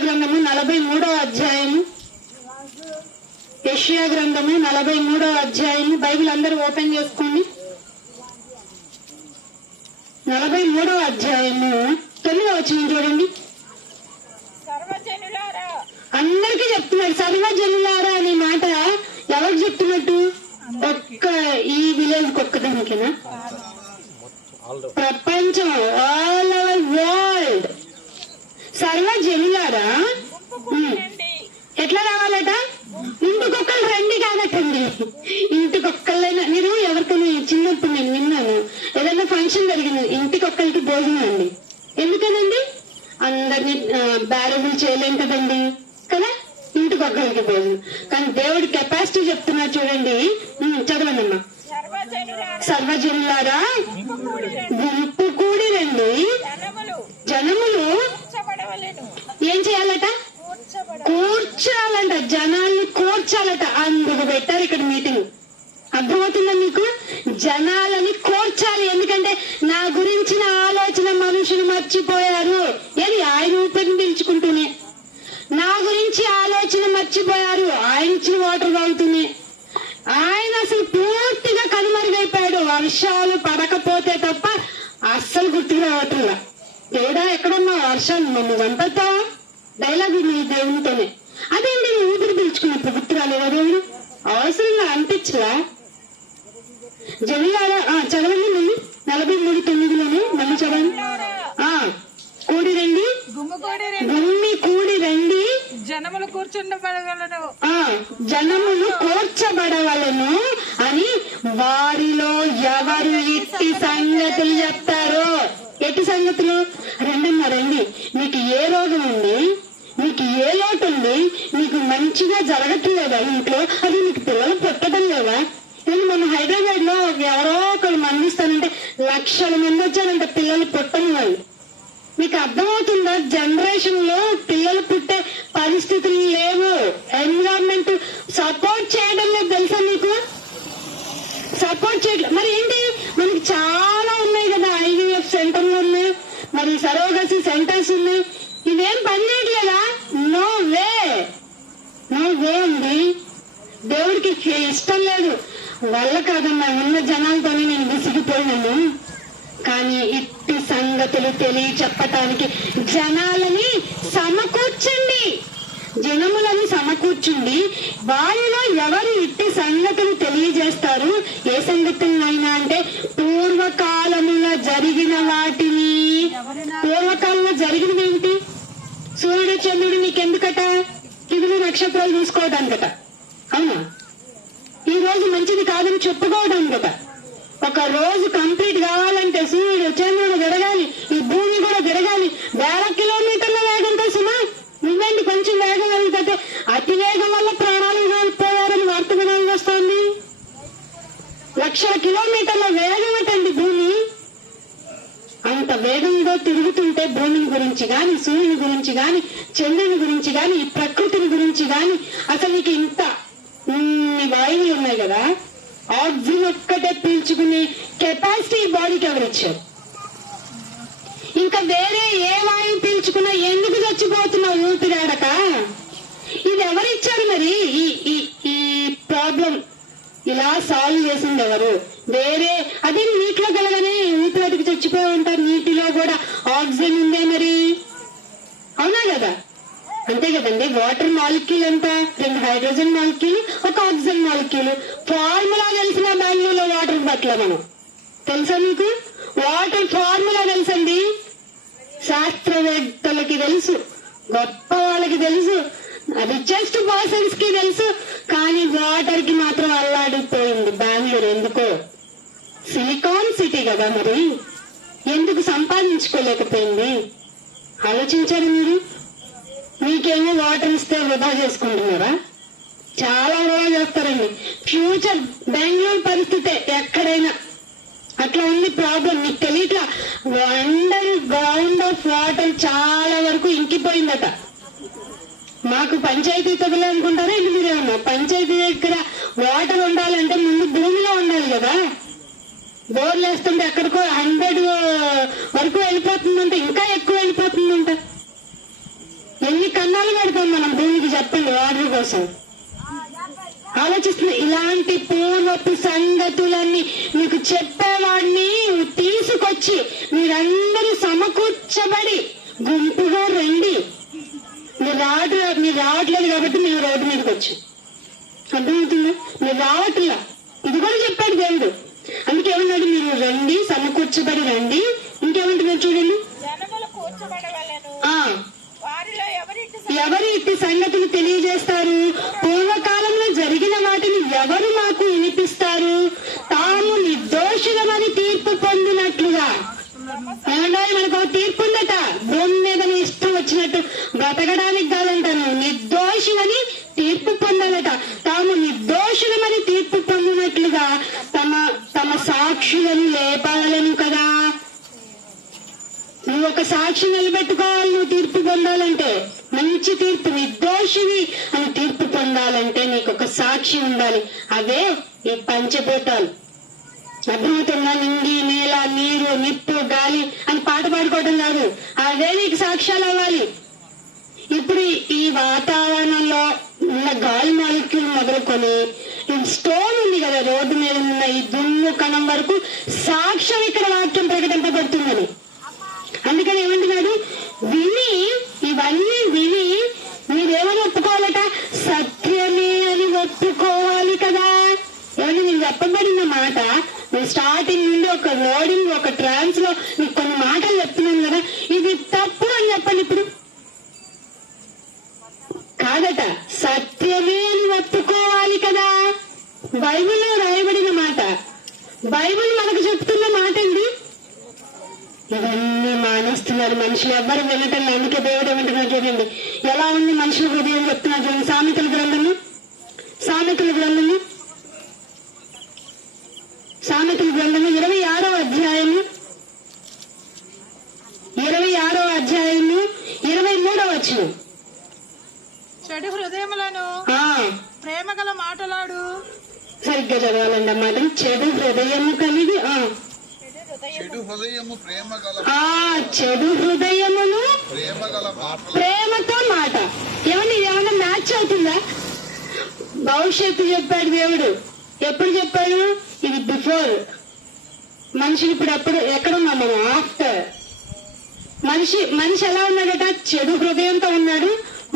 గ్రంథము 43వ అధ్యాయము. యెషయా గ్రంథము 43వ అధ్యాయము. బైబిల్ అందరూ ఓపెన్ చేసుకోండి. 43వ అధ్యాయము 9వ వచనం చూడండి. అందరికీ చెప్తున్నాడు. సర్వజనులారా అనే మాట ఎవరికి చెప్తున్నట్టు? ఒక్క ఈ విలేజ్ ఒక్కదానికేనా? ప్రపంచం, ఆల్ ఓవర్ వరల్డ్. సర్వజనులారా ఎట్లా రావాలట? ఇంటికొక్కళ్ళు రండి కాదటండి, ఇంటికొక్కళ్ళైనా. మీరు ఎవరికైనా చిన్నప్పుడు నేను విన్నాను, ఏదైనా ఫంక్షన్ జరిగింది, ఇంటికొక్కరికి భోజనం అండి. ఎందుకనండి? అందరినీ బ్యారబుల్ చేయలేం కదండి కదా, ఇంటికొక్కరికి భోజనం. కానీ దేవుడి కెపాసిటీ చెప్తున్నారు చూడండి. చదవండి అమ్మా. సర్వజనులారా గుంపు కూడి రండి, జనములు ఏం చేయాలట? కూర్చోాలంట, జనాల్ని కూర్చాలట. అందుకు పెట్టారు ఇక్కడ మీటింగ్. అర్థమవుతుందా మీకు? జనాలని కూర్చాలి. ఎందుకంటే నా గురించిన ఆలోచన మనుషులు మర్చిపోయారు. ఏది? ఆయన ఊపిరిని పీల్చుకుంటూనే. నా గురించి ఆలోచన మర్చిపోయారు ఆయన ఇచ్చిన వాటర్ తాగుతూనే. ఆయన అసలు పూర్తిగా కనుమరుగైపోయాడు. వర్షాలు పడకపోతే తప్ప అస్సలు గుర్తుకు రావట్లా. దేవుడా ఎక్కడున్నా వర్షాలు మమ్మల్ని చంపేస్తావా? డైలాగ్ నీ దేవునితోనే. అదేంటి నువ్వు ఊపిరి పీల్చుకున్నప్పుడు గుర్తు రాలేదా దేవుడు? అవసరంగా అనిపించలా? జనులారా చదవండి మళ్ళీ 43:9 మళ్ళీ చదవండి. కూడి రండి, గుమ్మి కూడి రండి, జనములు కూర్చుండబడగలను, జనములు కూర్చబడవలను అని వారిలో ఎవరు ఇట్టి సంగతులు చెప్తారో. ఎట్టి సంగతులు? రండమ్మా రండి. మీకు ఏ రోగం ఉంది? మీకు ఏ లోటు ఉంది? మీకు మంచిగా జరగట్లేదా ఇంట్లో? అది మీకు పిల్లలు పుట్టడం లేదా? నేను మన హైదరాబాద్ లో ఎవరో ఒకరు మరణిస్తానంటే లక్షల మంది వచ్చారంట పిల్లలు పుట్టని వాళ్ళు. మీకు అర్థమవుతుందా? జనరేషన్ లో పిల్లలు పుట్టే పరిస్థితులు లేవు. ఎన్విరాన్మెంట్ సపోర్ట్ చేయడం లేదు, తెలుసా మీకు? సపోర్ట్ చేయట్లేదు. మరి ఏంటి? మనకి చాలా ఉన్నాయి కదా, IVF సెంటర్లు ఉన్నాయి, మరి సరోగసీ సెంటర్స్ ఉన్నాయి. ఇవేం పని చేయట్లేదా? నో వే, నో వే అండి. దేవుడికి ఇష్టం లేదు. వల్ల కాదమ్మా, ఉన్న జనాలతోనే నేను విసిగిపోయినాను. కానీ ఇట్టి సంగతులు చెప్పటానికి జనాలని సమకూర్చండి, జనములను సమకూర్చుండి. వారిలో ఎవరు ఇట్టి సంగతులు తెలియజేస్తారు? ఏ సంగతులైనా అంటే పూర్వకాలములో జరిగిన వాటిని. పూర్వకాలంలో జరిగినవి ఏంటి? సూర్యుడు చంద్రుడు నీకెందుకట? తిథులు నక్షత్రాలు చూసుకోవడానికట. అవునా? ఈ రోజు మంచిది కాదని చెప్పుకోవడానికట. ఒక రోజు కంప్లీట్ కావాలంటే సూర్యుడు చంద్రుడు తిరగాలి, ఈ భూమి కూడా తిరగాలి. 1000 కిలోమీటర్ల వేగంతో సుమా. నువ్వేంటి కొంచెం వేగం వెళ్తే? అతి వేగం వల్ల ప్రాణాలు కోల్పోయారని వార్త వినాల్సి వస్తుంది. 1,00,000 కిలోమీటర్ల వేగం అటండి భూమి. అంత వేగంగా తిరుగుతుంటే భూమిని గురించి గాని, సూర్యుని గురించి గాని, చంద్రుని గురించి గాని, ఈ ప్రకృతిని గురించి గాని, అసలు నీకు ఇంత వాయువులు ఉన్నాయి కదా, ఆక్సిజన్ ఒక్కటే పీల్చుకునే కెపాసిటీ బాడీకి ఎవరిచ్చారు? ఇంకా వేరే ఏ వాయువు పీల్చుకున్నా ఎందుకు చచ్చిపోతున్నావు ఊపిరాడక? ఇది ఎవరిచ్చారు మరి? ఈ ప్రాబ్లం ఇలా సాల్వ్ చేసింది ఎవరు? వేరే అదే నీటిలో కలగానే ఊపిరాటికి చచ్చిపోయి ఉంటారు. నీటిలో కూడా ఆక్సిజన్ ఉందే మరి, అవునా కదా? అంతే కదండి. వాటర్ మాలిక్యూల్ ఎంత? 2 hydrogen molecule, 1 oxygen molecule. Formula తెలిసిన బెంగళూరులో వాటర్ పట్ల మనం తెలుసా మీకు? వాటర్ ఫార్ములా తెలుసండి. శాస్త్రవేత్తలకి తెలుసు, గొప్ప వాళ్ళకి తెలుసు, రిచెస్ట్ పర్సన్స్ కి తెలుసు. కానీ వాటర్ కి మాత్రం అల్లాడిపోయింది బెంగళూరు. ఎందుకో? సిలికాన్ సిటీ కదా, మరి ఎందుకు సంపాదించుకోలేకపోయింది? ఆలోచించారు మీరు? మీకేమో వాటర్ ఇస్తే వృధా చేసుకుంటున్నారా? చాలా వృధా చేస్తారండి. ఫ్యూచర్ బెంగళూరు పరిస్థితే ఎక్కడైనా అట్లా ఉంది ప్రాబ్లం. మీకు తెలియట్లా. అండర్ గ్రౌండ్ ఆఫ్ వాటర్ చాలా వరకు ఇంకిపోయిందట. మాకు పంచాయతీ తగులు అనుకుంటారా? ఇది మీరేమన్నా పంచాయతీ దగ్గర వాటర్ ఉండాలంటే ముందు భూమిలో ఉండాలి కదా. బోర్లు వేస్తుంటే ఎక్కడికో 100 వరకు వెళ్ళిపోతుందంట, ఇంకా ఎక్కువ వెళ్ళిపోతుందంట. ఎన్ని కన్నాలు పెడతాం మనం భూమికి చెప్పండి వాటర్ కోసం? ఆలోచిస్తున్నా. ఇలాంటి పూర్వపు సంగతులన్నీ మీకు చెప్పేవాడిని తీసుకొచ్చి మీరందరూ సమకూర్చబడి గుంపుగా రండి. మీరు రావట్లేదు కాబట్టి మేము రోడ్డు మీదకి వచ్చాం. అర్థమవుతుందా? మీరు రావట్లా, ఇది కూడా చెప్పాడు దేవుడు. అందుకే ఏమన్నాడు, మీరు రండి, సమకూర్చబడి రండి. ఇంకేమంటున్నారు చూడండి, జనములు కూర్చబడవలెను. ఆ వారిలో ఎవరు ఇట్టి సంగతులు తెలియజేస్తారు? పూర్వకాలంలో జరిగిన వాటిని ఎవరు మాకు వినిపిస్తారు? తాము నిర్దోషులమని తీర్పు పొందినట్లుగా. ఏమన్నా మనకు ఒక తీర్పు ఉందట, భూమి మీద నీ ఇష్టం వచ్చినట్టు బ్రతకడానికి కాదంటాను, నిర్దోషులని తీర్పు పొందాలట. తాము నిర్దోషులమని తీర్పు పొందినట్లుగా తమ సాక్షులను లేపాలను కదా. నువ్వు ఒక సాక్షి నిలబెట్టుకోవాలి. నువ్వు తీర్పు పొందాలంటే, మంచి తీర్పు, నిర్దోషివి అని తీర్పు పొందాలంటే నీకు ఒక సాక్షి ఉండాలి. అదే ఈ పంచభూతాలు. అద్భుతంగా నింగి, నేల, నీరు, నిప్పు, గాలి అని పాట పాడుకోవడం కాదు, అదే నీకు సాక్ష్యాలు అవ్వాలి. ఇప్పుడు ఈ వాతావరణంలో ఉన్న గాలి మాలిక్యూల్ మొదలుకొని ఈ స్టోన్ ఉంది కదా, రోడ్డు మీద ఉన్న ఈ దుమ్ము కణం వరకు సాక్ష్యం ఇక్కడ వాక్యం ప్రకటింపబడుతుందని. అందుకని ఏమంటున్నాడు, విని, ఇవన్నీ విని మీరేమని ఒప్పుకోవాలట? సత్యమే అని ఒప్పుకోవాలి కదా. ఏమంటే నేను చెప్పబడిన మాట, నేను స్టార్టింగ్ నుండి ఒక లోడింగ్, ఒక ట్రాన్స్ లో మీకు కొన్ని మాటలు చెప్తున్నాను కదా, ఇది తప్పు అని చెప్పండి. ఇప్పుడు కాదట, సత్యమే అని ఒప్పుకోవాలి కదా. బైబిల్లో రాయబడిన మాట, బైబిల్ మనకు చెప్తున్న మాట అండి. ఇవన్నీ మానేస్తున్నారు మనుషులు, ఎవ్వరు వినటం. అందుకే దేవుడు ఏమంటున్నారు చూడండి, ఎలా ఉంది మనుషుల హృదయం చెప్తున్నారు చూడండి. సామెతల గ్రంథము 26వ అధ్యాయము 23వ వచనం. చెడు హృదయములను ప్రేమ గల మాటలాడు. సరిగ్గా చదవాలండి అన్నమాట. చెడు హృదయము కలిగి, చెడు హృదయము చెడు హృదయమును ప్రేమతో మాట. ఏమన్నా ఏమన్నా మ్యాచ్ అవుతుందా? భవిష్యత్తు చెప్పాడు దేవుడు. ఎప్పుడు చెప్పాడు? ఇది బిఫోర్. మనిషి ఇప్పుడు ఎక్కడున్నాం మనం? ఆఫ్టర్. మనిషి ఎలా ఉన్నాడట? చెడు హృదయంతో ఉన్నాడు,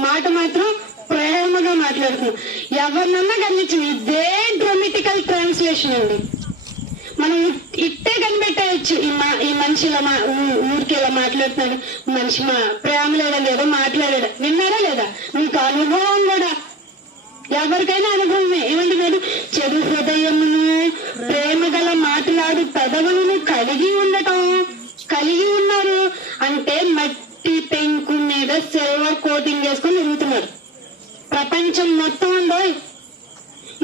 మాట మాత్రం ప్రేమగా మాట్లాడుతున్నాడు. ఎవరినన్నా గమనించింది, ఇదే డ్రామాటికల్ ట్రాన్స్లేషన్ అండి. మనం ఇట్టే కనిపెట్టవచ్చు, ఈ మనిషి ఇలా ఊరికి ఇలా మాట్లాడుతున్నాడు, మనిషి ప్రేమ లేదని ఏదో మాట్లాడాడు. విన్నారా లేదా? మీకు అనుభవం కూడా, ఎవరికైనా అనుభవమే. ఏమంటున్నాడు? చెడు హృదయమును ప్రేమ గల మాట్లాడు పెదవులను కలిగి ఉన్నారు అంటే మట్టి పెంకు మీద సిల్వర్ కోటింగ్ వేసుకొని తిరుగుతున్నారు. ప్రపంచం మొత్తం ఉందో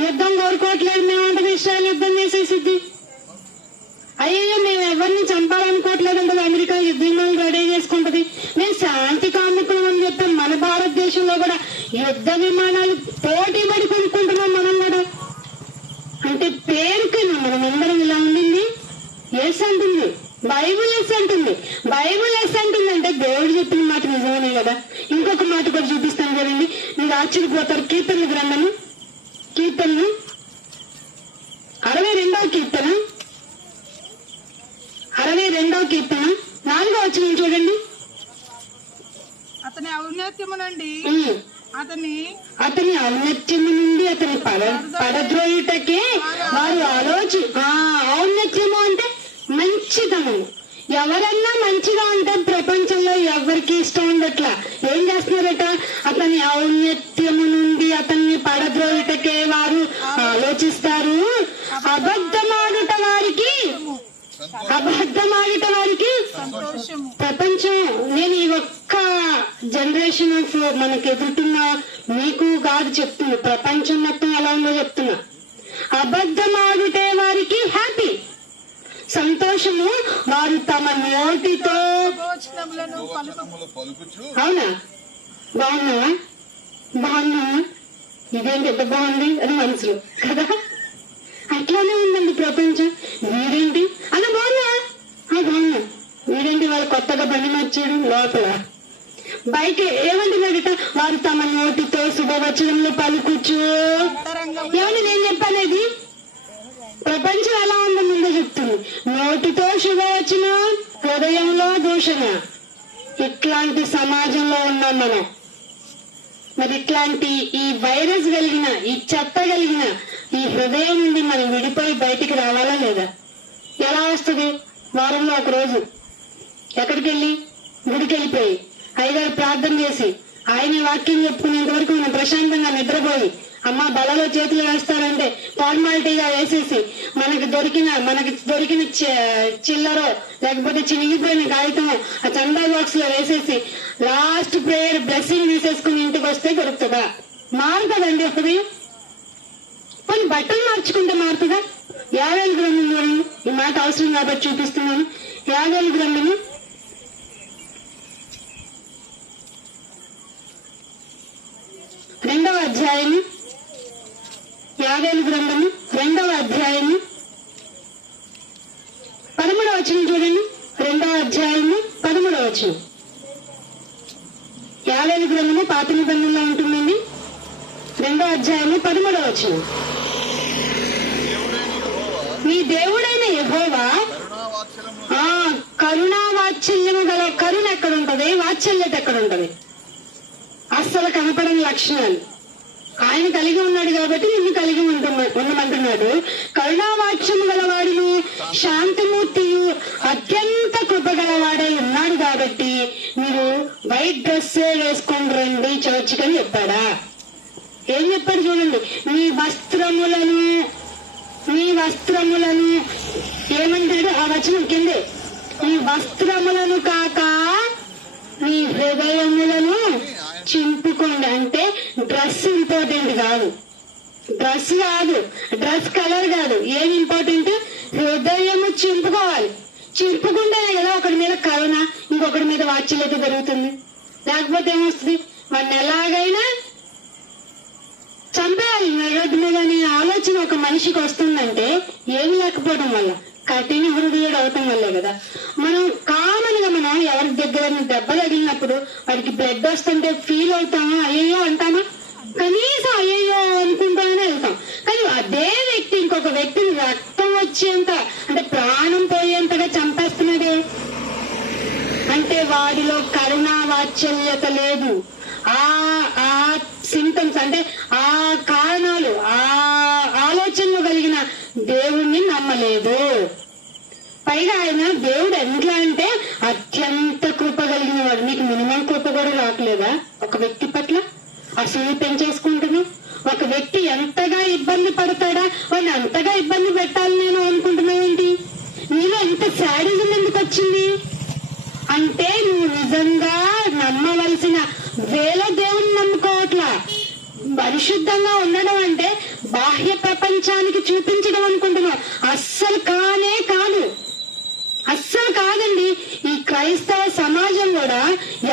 యుద్ధం కోరుకోవట్లేదు. మేమంటే ఇస్రాయల్ యుద్ధం చేసేసిద్ది. అయ్యో మేము ఎవరిని చంపాలనుకోవట్లేదంటే అమెరికా యుద్ధం రెడీ చేసుకుంటది. మేము శాంతి కాముకులం అని చెప్పాం. మన భారతదేశంలో కూడా యుద్ధ విమానాలు పోటీ పడి కొనుక్కుంటున్నాం మనం కూడా. అంటే పేరుకైనా మనం అందరం ఇలా ఉండింది. ఎస్ అంటుంది బైబుల్, ఎస్ అంటుంది బైబుల్. ఎస్ అంటుంది అంటే దేవుడు చెప్పిన మాట నిజమనే కదా. ఇంకొక మాట కూడా చూపిస్తాను కదండి, మీరు ఆశ్చర్యపోతారు. కీర్తనల గ్రంథము 62వ కీర్తన 4వ వచనం చూడండి. అతని ఔన్నత్యము నుండి అతని పడద్రోయుటకే వారు ఔన్నత్యము అంటే మంచితనము. ఎవరన్నా మంచిగా ఉంటే ప్రపంచంలో ఎవరికి ఇష్టం ఉండట్లా. ఏం చేస్తున్నారట? అతని ఔన్నత్యము నుండి అతన్ని పడద్రోయుటకే వారు ఆలోచిస్తారు. అబద్ధమాడుట వారికి ప్రపంచం. నేను ఈ ఒక్క జనరేషన్ ఆఫ్ మనకు ఎదుర్కొన్న మీకు కాదు చెప్తున్నా, ప్రపంచం మొత్తం ఎలా ఉందో చెప్తున్నా. అబద్ధమాడుటే వారికి హ్యాపీ, సంతోషము. వారు తమ నోటితో అవునా, బాగున్నావా, ఇదేంటి ఎంత బాగుంది అని మనసులో కదా. అట్లానే ఉందండి ప్రపంచం. వీడేంటి అలా బాగున్నా, వీడేంటి వాళ్ళు కొత్తగా బండి మార్చాడు లోపల. బయట ఏమంటున్నాడట? వారు తమ నోటితో శుభవచనములు పలుకుచు. ఏమని నేను చెప్పనేది? ప్రపంచం ఎలా ఉందో ముందే చెప్తుంది. నోటితో శుభవచనం, హృదయంలో దూషణ. ఇట్లాంటి సమాజంలో ఉన్నాం మనం. మరి ఇట్లాంటి ఈ వైరస్ కలిగిన, ఈ చెత్త కలిగిన ఈ హృదయం నుండి మనం విడిపోయి బయటికి రావాలా లేదా? ఎలా వస్తుంది? వారంలో ఒక రోజు ఎక్కడికి వెళ్ళి, గుడికి వెళ్ళిపోయి అయ్యగారు ప్రార్థన చేసి ఆయన వాక్యం చెప్పుకునేంత వరకు మనం ప్రశాంతంగా నిద్రపోయి, అమ్మ బలలో చేతులు వేస్తారంటే ఫార్మాలిటీగా వేసేసి మనకి దొరికిన చిల్లరో లేకపోతే చినిగిపోయిన కాగితమో ఆ చందా బాక్స్ లో వేసేసి లాస్ట్ ప్రేయర్ బ్లెస్సింగ్ తీసేసుకుని ఇంటికి వస్తే దొరుకుతుందా? మారుతుందండి హృదయం. కొన్ని బట్టలు మార్చుకుంటే మారుతుందా? 50 గ్రంథం చూడండి. ఈ మాట అవసరం కాబట్టి చూపిస్తున్నాను. 50 గ్రంథము 2వ అధ్యాయము, 50 గ్రంథము 2వ అధ్యాయము 13వ వచనం చూడండి. 2వ అధ్యాయము 13వ వచనం. 50 గ్రంథము పాత నిబంధనలో ఉంటుందండి. 2వ అధ్యాయము 13వ వచనం. మీ దేవుడైన యెహోవా కరుణా వాత్సల్యము గల. కరుణ ఎక్కడ ఉంటది? వాత్సల్యత ఎక్కడ ఉంటది? అస్సలు కనపడని లక్షణాలు ఆయన కలిగి ఉన్నాడు కాబట్టి నిన్ను కలిగి ఉండమంటున్నాడు. కరుణావాక్యము గలవాడును శాంతమూర్తియు అత్యంత కృప గలవాడై ఉన్నాడు కాబట్టి మీరు వైట్ డ్రెస్సే వేసుకొని రండి చర్చికి అని చెప్పాడా? ఏం చెప్పాడు చూడండి. మీ వస్త్రములను ఏమంటాడు ఆ వచనం కిందే? మీ వస్త్రములను కాక మీ హృదయములను చింపుకోండి. అంటే డ్రెస్ ఇంపార్టెంట్ కాదు, డ్రెస్ కలర్ కాదు. ఏం ఇంపార్టెంట్? హృదయము చింపుకోవాలి. చింపుకుంటేనే కదా ఒకటి మీద కరుణ, ఇంకొకటి మీద వాత్సల్యత పెరుగుతుంది. లేకపోతే ఏమొస్తుంది? వాడిని ఎలాగైనా చంపేయాలి రోడ్డు మీద అనే ఆలోచన ఒక మనిషికి వస్తుందంటే ఏమి లేకపోవడం వల్ల, కఠిన హృదయుడు అవటం వల్లే కదా. మనం కామన్ గా మనం ఎవరి దగ్గర దెబ్బ తగిలినప్పుడు వాడికి బ్లడ్ వస్తుంటే ఫీల్ అవుతామా? అయ్యో అంటామా? కనీసం అయ్యో అనుకుంటామని వెళ్తాం. కానీ అదే వ్యక్తి ఇంకొక వ్యక్తిని రక్తం వచ్చేంత, అంటే ప్రాణం పోయేంతగా చంపేస్తున్నాడే అంటే వాడిలో కరుణా వాత్సల్యత లేదు. ఆ సింటమ్స్ అంటే ఆ కారణాలు, ఆ ఆలోచనలు కలిగిన దేవుణ్ణి నమ్మలేదు. పైగా ఆయన దేవుడు ఎట్లా అంటే అత్యంత కృప కలిగిన వాడు. నీకు మినిమం కృప కూడా రావట్లేదా ఒక వ్యక్తి పట్ల? అసలు పెంచేసుకుంటున్నా ఒక వ్యక్తి ఎంతగా ఇబ్బంది పడతాడా వాడిని అంతగా ఇబ్బంది పెట్టాలి నేను అనుకుంటున్నావేంటి? నీలో ఎంత శాడిజం ఎందుకు వచ్చింది అంటే నువ్వు నిజంగా నమ్మవలసిన వేల దేవుని నమ్ముకోవట్లా. పరిశుద్ధంగా ఉండడం అంటే బాహ్య ప్రపంచానికి చూపించడం అనుకుంటున్నావు. అస్సలు కాదండి. ఈ క్రైస్తవ సమాజం కూడా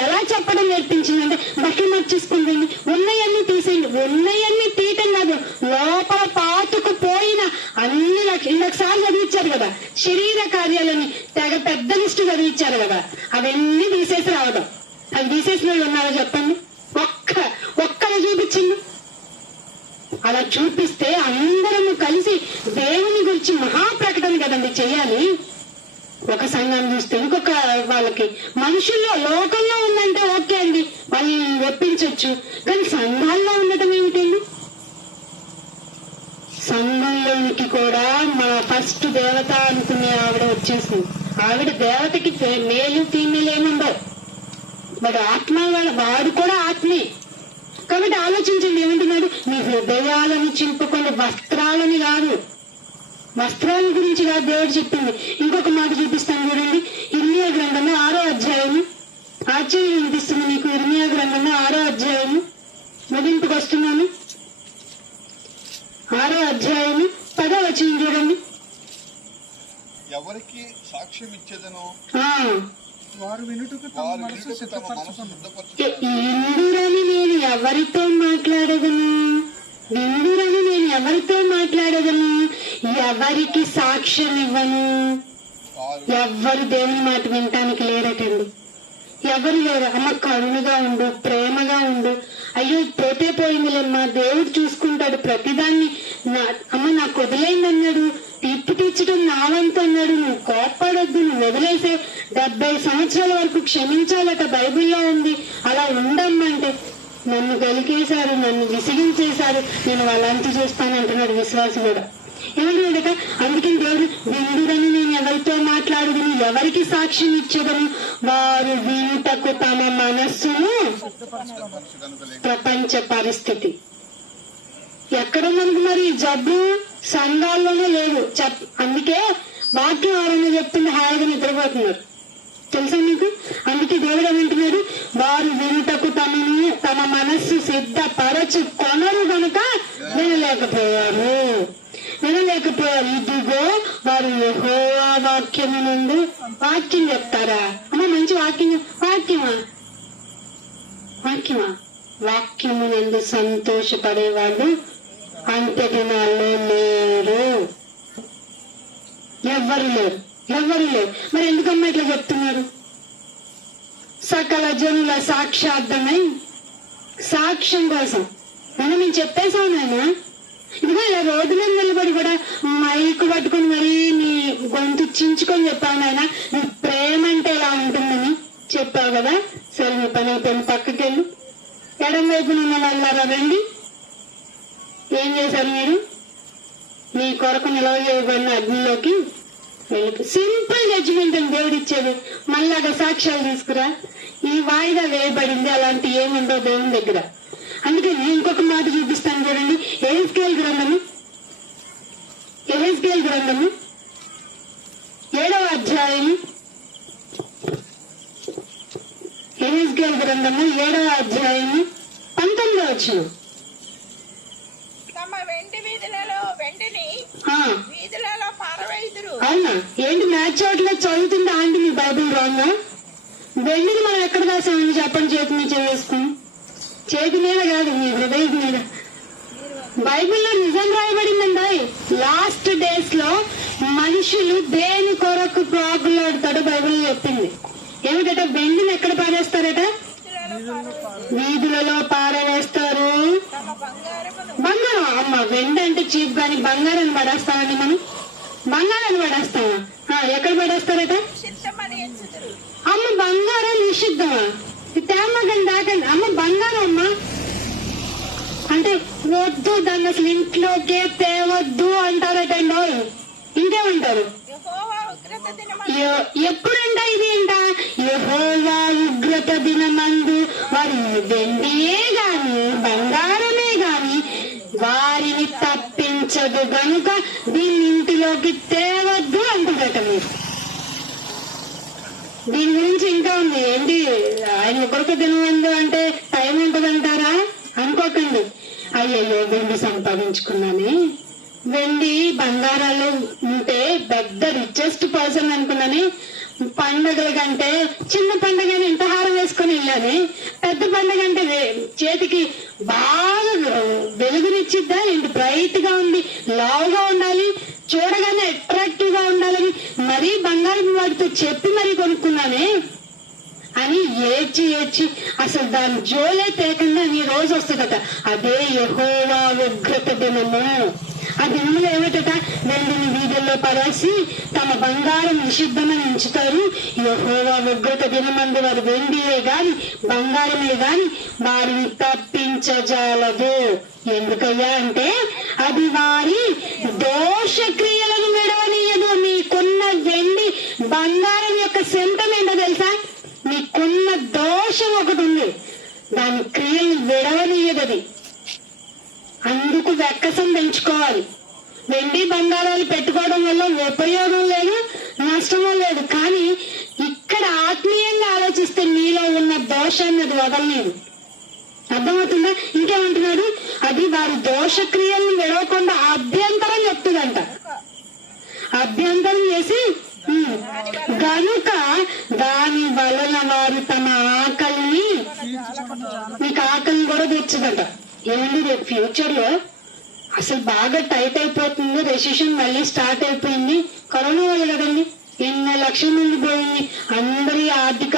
ఎలా చెప్పడం నేర్పించిందంటే బట్టలు మార్చేసుకుంటుంది, ఉన్నయన్నీ తీసేయండి. ఉన్నయన్నీ తీయటం కాదు, లోపల పాతుకు పోయిన అన్ని ఇంకొకసారి చదివించారు కదా, శరీర కార్యాలని తెగ పెద్ద లిస్టు చదివించారు కదా, అవన్నీ తీసేసి రావడం. అవి తీసేసిన వాళ్ళు ఉన్నారో చెప్పండి? ఒక్కరు చూపించింది. అలా చూపిస్తే అందరము కలిసి దేవుని గురించి మహాప్రకటన కదండి చెయ్యాలి. ఒక సంఘాన్ని చూస్తే ఇంకొక వాళ్ళకి, మనుషుల్లో లోకంలో ఉందంటే ఓకే అండి, వాళ్ళని ఒప్పించవచ్చు. కానీ సంఘాల్లో ఉండటం ఏమిటండి? సంఘంలోనికి కూడా మా ఫస్ట్ దేవత అనుకునే ఆవిడ వచ్చేసింది. ఆవిడ దేవతకి మేలు ఫీమేల్ ఏముండవు, వాడు ఆత్మ, వాడు కూడా ఆత్మే. కాబట్టి ఆలోచించండి ఏమంటున్నాడు? మీ హృదయాలను చింపుకొని, వస్త్రాలని కాదు, వస్త్రాల గురించి కాదు దేవుడు చెప్పింది. ఇంకొక మాట చూపిస్తాను చూడండి. ఇర్మియా గ్రంథము 6వ అధ్యాయము. ఆశ్చర్యం అనిపిస్తుంది మీకు. ఇర్మియా గ్రంథము 6వ అధ్యాయము ముగింపుకు వస్తున్నాను. 6వ అధ్యాయము 10వ వచనం చూడండి. ఎవరికి సాక్ష్యం ఇచ్చేదనో వారు వినుటకు తమ మనసు సిద్ధపరచుకొను. ఇందురని నేను ఎవరితో మాట్లాడదను, ఎవరికి సాక్ష్యం ఇవ్వను. ఎవ్వరు దేవుని మాట వినటానికి లేరటండి. ఎవరు లేరు. అమ్మ కరుణగా ఉండు, ప్రేమగా ఉండు, అయ్యో పోతే పోయిందిలేమ్మా, దేవుడు చూసుకుంటాడు ప్రతిదాన్ని, అమ్మ నాకు వదిలేయండి అన్నాడు, తీర్పు తీర్చడం నా వంతు అన్నాడు, నువ్వు కోప్పడొద్దు, నువ్వు వదిలేసే 70 సంవత్సరాల వరకు క్షమించాలట బైబిల్లో ఉంది, అలా ఉండమ్మంటే నన్ను గలికేశారు, నన్ను విసిగించేశారు, నేను వాళ్ళంతా చూస్తానంటున్నాడు విశ్వాసి కూడా. ఏమంటున్నాడట, అందుకని దేవుడు విందుడని నేను ఎవరితో మాట్లాడుదును, ఎవరికి సాక్ష్యం ఇచ్చేదను, వారు వింటకు తమ మనస్సును ప్రపంచ పరిస్థితి ఎక్కడ మనకు మరి జబ్బు సంఘాల్లోనే లేదు. అందుకే వాక్యం ఆరంభం చెప్తుంది, హాయిగా నిద్రపోతున్నారు తెలుసా మీకు. అందుకే దేవుడు ఏమంటున్నాడు, వారు వినుటకు తమ మనస్సు సిద్ధపరచు కొనరు గనుక వినలేకపోయారు. ఇదిగో వారు యెహోవా వాక్యము నుండి వాక్యం చెప్తారా? అమ్మ మంచి వాక్యమా వాక్యము నుండి సంతోషపడేవాళ్ళు అంత్య దినాల్లో లేరు. ఎవ్వరు లేరు. మరి ఎందుకమ్మా ఇట్లా చెప్తున్నారు? సకల జనుల సాక్షార్థమై సాక్ష్యం కోసం మేము చెప్పేశాం నాయన. ఇదిగో ఇలా రోడ్డు మీద నిలబడి కూడా మైకు పట్టుకుని మరీ నీ గొంతు చించుకొని చెప్పావు నాయన, నీ ప్రేమ అంటే ఇలా ఉంటుందని చెప్పావు కదా. సరే నీ పని అయిపోయిన పక్కకెళ్ళు, ఎడం వైపు ఉన్న వాళ్ళారా రండి. ఏం చేశారు మీరు? మీ కొరకు నిలవబడిన అగ్నిలోకి వెళ్ళి సింపుల్ జడ్జిమెంట్ అని దేవుడు ఇచ్చేది. మళ్ళాగా సాక్ష్యాలు తీసుకురా. ఈ వాయిదా వేయబడింది, అలాంటి ఏముందో దేవుని దగ్గర. అందుకే ఇంకొక మాట చూపిస్తాను చూడండి. ఎహెజ్కేలు గ్రంథము 7వ అధ్యాయము, ఎహెజ్కేలు గ్రంథము 7వ అధ్యాయము 19వ వచనం. అవునా? ఏంటి మ్యాచ్ చోట్ల చదువుతుంటే ఆంటీ మీ బైబుల్ రాంగా? వెండిని మనం ఎక్కడ రాసామని చెప్పండి. చేతి మీద చేసుకుని, చేతి మీద కాదు మీ హృదయం మీద. బైబిల్లో నిజం రాయబడిందండి. లాస్ట్ డేస్ లో మనుషులు దేని కొరకు ప్రాకులాడతాడో బైబిల్ చెప్పింది. ఏమిటట? వెండిని ఎక్కడ పారేస్తారట? వీధులలో పారవేస్తారు. బంగారం అమ్మ, వెండి అంటే చీప్ గాని బంగారాన్ని పడేస్తామండి మనం. బంగారాన్ని పడేస్తామా? ఎక్కడ పడేస్తారట? అమ్మ బంగారం నిషిద్ధమా? తేమగండి దాకండి. అమ్మ బంగారం అమ్మ అంటే వద్దు, దాన్ని అసలు ఇంట్లోకే తేవద్దు అంటారటండి. ఇంకేమంటారు? ఎప్పుడంట ఇది అంట? యెహోవా ఉగ్రత దినమందు వారి వెండియే గాని బంగారమే గాని వారిని తప్పించదు గనుక దీని ఇంటిలోకి తేవద్దు అంటున్నట. మీరు దీని గురించి ఇంకా ఉంది. ఏంటి ఆయన ఉగ్రత దినమందు అంటే టైం ఉంటుందంటారా? అనుకోకండి. అయ్యయ్యో వెండి సంపాదించుకున్నానే, వెండి బంగారాలు ఉంటే పెద్ద రిచెస్ట్ పర్సన్ అనుకున్నాని. పండగల కంటే చిన్న పండగ ఎంత హారం వేసుకుని వెళ్ళాని, పెద్ద పండగ అంటే చేతికి బాగా వెలుగునిచ్చిద్దా ఏంటి? బ్రైట్ గా ఉంది, లావుగా ఉండాలి, చూడగానే అట్రాక్టివ్ గా ఉండాలని మరీ బంగారం వాటితో చెప్పి మరీ కొనుక్కున్నానే అని ఏడ్చి అసలు దాని జోలే తేకుండా నీ రోజు వస్తుందట. అదే యెహోవా ఉగ్రత దినము. ఆ దినములో ఏమిటట? వెండిని వీధుల్లో పడేసి తమ బంగారం నిషిద్ధమని ఉంచుతారు. యెహోవా ఉగ్రత దినమందు వారు వెండియే గాని బంగారమే గాని వారిని తప్పించజాలదు. ఎందుకయ్యా అంటే అది వారి దోషక్రియలను విడవనీయదు. మీకున్న వెండి బంగారం యొక్క సెంటం ఏంటో తెలుసా? మీకున్న దోషం ఒకటి ఉంది, దాని క్రియలు విడవనీయదది. అందుకు వెక్కసం పెంచుకోవాలి. వెండి బంగారాలు పెట్టుకోవడం వల్ల ఉపయోగం లేదు, నష్టమో లేదు. కానీ ఇక్కడ ఆత్మీయంగా ఆలోచిస్తే మీలో ఉన్న దోషాన్ని అది వదలలేదు. అర్థమవుతుందా? ఇంకేమంటున్నాడు? అది వారి దోషక్రియలను విడవకుండా అభ్యంతరం చెప్తుందంట. అభ్యంతరం చేసి గనుక దాని వలన వారు తమ ఆకలిని, మీకు ఆకలిని కూడా తెచ్చదట. ఏమండి రేపు ఫ్యూచర్ లో అసలు బాగా టైట్ అయిపోతుంది, రెసిషన్ మళ్ళీ స్టార్ట్ అయిపోయింది. కరోనా వల్ల కదండి ఎన్ని లక్షల మంది పోయింది. అందరి ఆర్థిక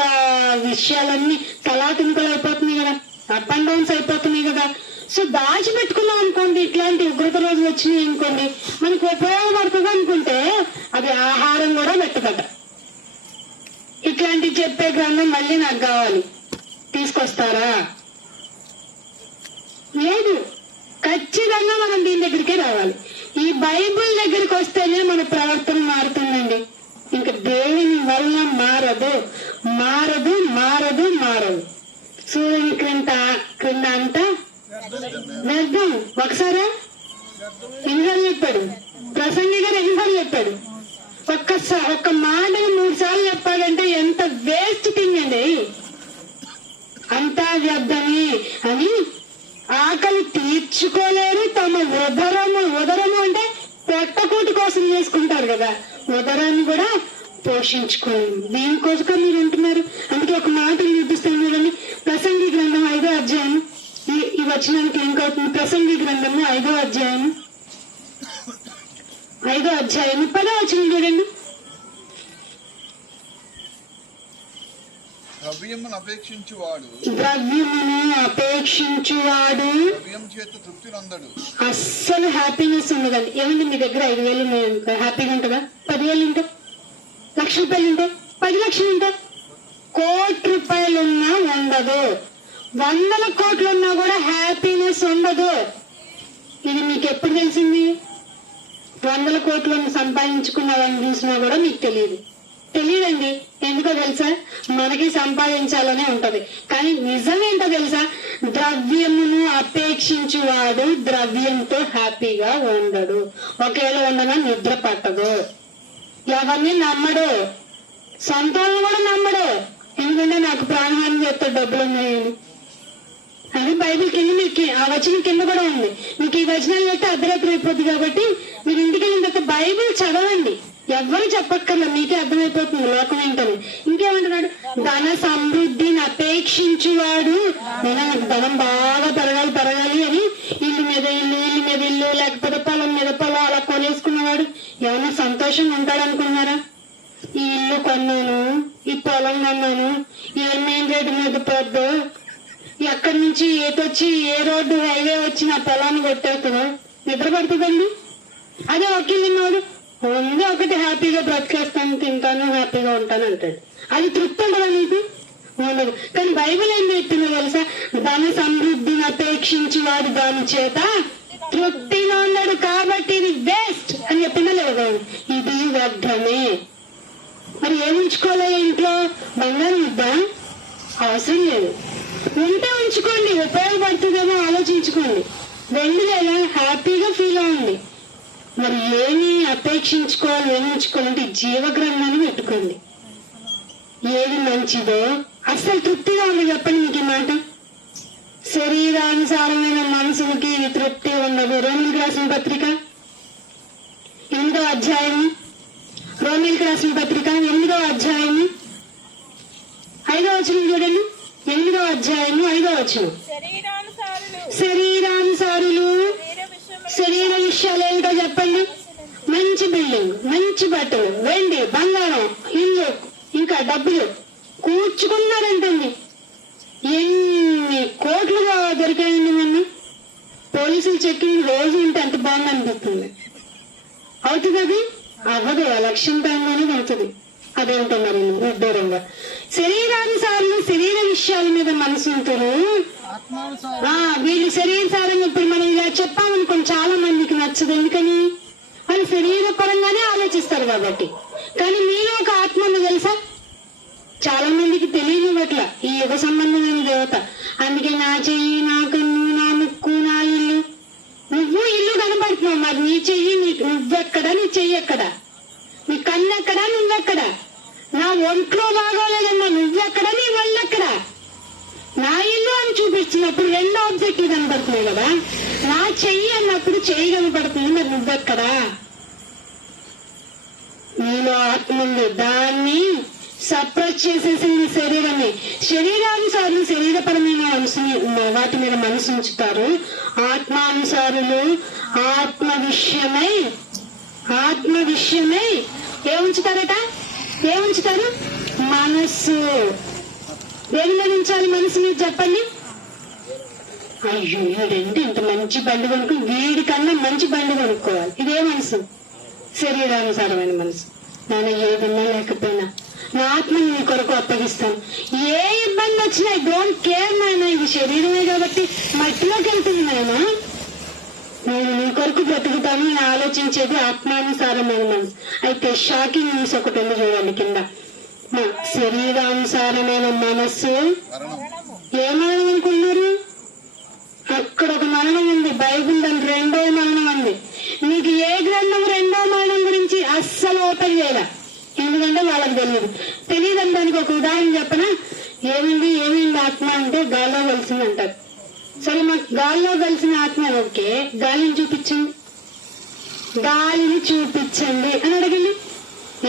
విషయాలన్నీ తలాతింకలు అయిపోతున్నాయి కదా, అప్ అండ్ డౌన్స్ అయిపోతున్నాయి కదా. సో దాచిపెట్టుకున్నాం అనుకోండి, ఇట్లాంటి ఉగ్రత రోజులు వచ్చినాయి అనుకోండి, మనకు ఉపయోగపడుతుంది అనుకుంటే అది ఆహారం కూడా పెట్టదట. ఇట్లాంటి చెప్పే గ్రంథం మళ్ళీ నాకు కావాలి, తీసుకొస్తారా? లేదు. ఖచ్చితంగా మనం దీని దగ్గరికే రావాలి. ఈ బైబిల్ దగ్గరికి వస్తేనే మన ప్రవర్తన మారుతుందండి. ఇంకా దేవుని వల్ల మారదు మారదు మారదు మారదు. సూర్యుని క్రింద అంతా వ్యర్థం. ఒకసారా ఎన్నిసార్లు చెప్పాడు ప్రసంగి గారు? ఎన్నిసార్లు చెప్పాడు? ఒక్క మాటను 3 సార్లు చెప్పాడంటే ఎంత వేస్ట్ థింగ్ అండి. అంతా వ్యర్థమే అని ఆకలి తీర్చుకోలేరు. తమ ఉదరము అంటే పొట్టకూటి కోసం చేసుకుంటారు కదా, ఉదరాన్ని కూడా పోషించుకోలేరు. దీనికోసం మీరు ఉంటున్నారు. అందుకే ఒక మాట చూపిస్తాను చూడండి. ప్రసంగి గ్రంథం 5వ అధ్యాయం. ఈ వచనానికి ఏం అవుతుంది? ప్రసంగి గ్రంథము 5వ అధ్యాయం 10వ వచనం చూడండి. ద్రవ్యమును అపేక్షించువాడు ద్రవ్యం చేత తృప్తి నందడు. అస్సలు హ్యాపీనెస్ ఉండదండి. ఏమండి మీ దగ్గర 5,000 ఉన్నాయనుకో హ్యాపీగా ఉంటుందా? 10,000 ఉంటాయి, ₹1,00,000 ఉంటాయి, 10 లక్షలు ఉంటాయి. ₹1,00,00,000 ఉన్నా ఉండదు. 100 కోట్లు ఉన్నా కూడా హ్యాపీనెస్ ఉండదు. ఇది మీకు ఎప్పుడు తెలిసింది? 100 కోట్లను సంపాదించుకున్నారని చూసినా కూడా మీకు తెలియదండి. ఎందుకో తెలుసా? మనకి సంపాదించాలనే ఉంటది. కానీ నిజం ఏంటో తెలుసా? ద్రవ్యమును అపేక్షించువాడు ద్రవ్యంతో హ్యాపీగా ఉండడు. ఒకవేళ ఉండగా నిద్ర పట్టదు. ఎవరిని నమ్మడు, సొంతాలను కూడా నమ్మడు. ఎందుకంటే నాకు ప్రాణహాని చేస్తే డబ్బులు ఉన్నాయని. అది బైబిల్ కింద మీకు ఆ వచనం కింద కూడా ఉంది. మీకు ఈ వచనాలు అయితే అర్ధరాత్రి అయిపోద్ది. కాబట్టి మీరు ఇంటికి వెళ్ళిన తర్వాత బైబిల్ చదవండి. ఎవ్వరు చెప్పక్కర్లేదు, మీకే అర్థమైపోతుంది లోకం ఏంటని. ఇంకేమంటున్నాడు? ధన సమృద్ధిని అపేక్షించువాడు, నాకు ధనం బాగా పెరగాలి అని ఇల్లు మీద ఇల్లు లేకపోతే పొలం మీద పొలం అలా కొనేసుకున్నవాడు ఏమైనా సంతోషంగా ఉంటాడనుకున్నారా? ఈ ఇల్లు కొన్నాను, ఈ పొలం కొన్నాను, ఏ మెయిన్ రోడ్డు మీద పోద్దు, ఎక్కడి నుంచి ఏటొచ్చి ఏ రోడ్డు హైవే వచ్చి నా పొలాన్ని కొట్టేస్తుందో నిద్ర పడుతుందండి. అదే ఒకళ్ళున్నాడు ఉంది ఒకటి హ్యాపీగా బ్రతికేస్తాను, తింటాను, హ్యాపీగా ఉంటాను అంటాడు. అది తృప్తి ఉండదా నీకు? ఉండదు. కానీ బైబిల్ ఏం చెప్తుందో తెలుసా? ధన సమృద్ధిని అపేక్షించి వాడు దాని చేత తృప్తిగా ఉన్నాడు కాబట్టి ఇది వేస్ట్ అని చెప్పిందా లేదా? ఇది వ్యర్థమే. మరి ఏముంచుకోలే ఇంట్లో? బంగారం ఇద్దా? అవసరం లేదు. ఉంటే ఉంచుకోండి, ఉపయోగపడుతుందేమో ఆలోచించుకోండి. వెండి లేదా హ్యాపీగా ఫీల్ అవ్వండి. మరి ఏమి అపేక్షించుకోవాలి, ఏమి ఉంచుకోవాలంటే జీవగ్రంథాన్ని పెట్టుకోండి. ఏది మంచిదో అసలు తృప్తిగా ఉంది. చెప్పండి మీకు ఈ మాట. శరీరానుసారమైన మనసుకి ఇది తృప్తి ఉండదు. రోమిలికి రాసిన పత్రిక 8వ అధ్యాయము, రోమిలికి రాసిన పత్రిక 8వ అధ్యాయము 5వ వచనం చూడండి. 8వ అధ్యాయము 5వ వచనం. శరీరానుసారులు శరీర విషయాలు ఏంటో చెప్పండి. మంచి బిల్డింగ్, మంచి బట్టలు, వెండి, బంగారం, ఇల్లు, ఇంకా డబ్బులు కూర్చుకున్నారంటండి. ఎన్ని కోట్లుగా దొరికాయండి మొన్న. పోలీసులు చెక్కింగ్ రోజు ఉంటే ఎంత బాగుంది అనిపిస్తుంది. అవుతుంది అది? అవ్వదు. ఎలక్షన్ టైంలోనే అవుతుంది. అదేంటో మరి ఉద్దూరంగా. శరీరానుసారులు శరీర విషయాల మీద మనసు ఉంటారు. వీళ్ళు శరీరసారంగా ఇప్పుడు మనం ఇలా చెప్పామనుకోండి చాలా మందికి నచ్చదు. ఎందుకని? వాళ్ళు శరీర పరంగానే ఆలోచిస్తారు కాబట్టి. కానీ మీలో ఒక ఆత్మ ఉంది తెలుసా? చాలా మందికి తెలియదు అట్ల ఈ యుగ సంబంధమైన దేవత. అందుకే నా చెయ్యి, నా కన్ను, నా ముక్కు, నా ఇల్లు. నువ్వు ఇల్లు కనబడుతున్నావు, మరి నీ చెయ్యి నువ్వెక్కడా, నీ చెయ్యి ఎక్కడా, నీ కన్ను ఎక్కడా, నువ్వెక్కడా, నా ఒంట్లో బాగోలేదమ్మా నువ్వెక్కడా, నీ వాళ్ళెక్కడా, నా ఇల్లు అని చూపిస్తున్నప్పుడు 2 ఆబ్జెక్టులు కనబడుతున్నాయి కదా. నా చెయ్యి అన్నప్పుడు చెయ్యి కనబడుతుంది, మరి నువ్వెక్కడా? నీలో ఆత్మ ఉంది, దాన్ని సప్రెస్ చేసేసింది శరీరమే. శరీరానుసారులు శరీరపరమైన వాటి మీద మనసు ఉంచుతారు. ఆత్మానుసారులు ఆత్మ విషయమై ఏముంచుతారట? ఏముంచుతారు? మనస్సు. దేని మీద ఉంచాలి మనసు మీద చెప్పండి? అయ్యో వీడంటే ఇంత మంచి బండి కొనుక్కు, వీడికన్నా మంచి బండి కొనుక్కోవాలి. ఇదే మనసు, శరీరానుసారమైన మనసు. నాన్న ఏదన్నా లేకపోయినా నా ఆత్మని నీ కొరకు అప్పగిస్తాను. ఏ ఇబ్బంది వచ్చినా ఐ డోంట్ కేర్ నాయన, ఇది శరీరమే కాబట్టి మట్టిలోకి వెళ్తుంది నాయన. నేను నీ కొరకు బ్రతుకుతాను అని ఆలోచించేది ఆత్మానుసారమైన మనసు. అయితే షాకింగ్ న్యూస్ ఒకటి ఉంది చూడండి కింద. మా శరీరానుసారమైన మనస్సు ఏ మరణం అనుకున్నారు? అక్కడ ఒక మరణం ఉంది, బైబిల్ దాని 2వ మరణం ఉంది. నీకు ఏ గ్రంథం 2వ మరణం గురించి అస్సలు ఓపెన్ చేయరా, ఎందుకంటే వాళ్ళకి తెలియదని దానికి ఒక ఉదాహరణ చెప్పనా? ఏమైంది ఆత్మ అంటే గాల్లో కలిసింది అంటారు. సరే, మాకు గాల్లో కలిసిన ఆత్మ ఓకే, గాలిని చూపించండి, గాలిని చూపించండి అని అడగండి.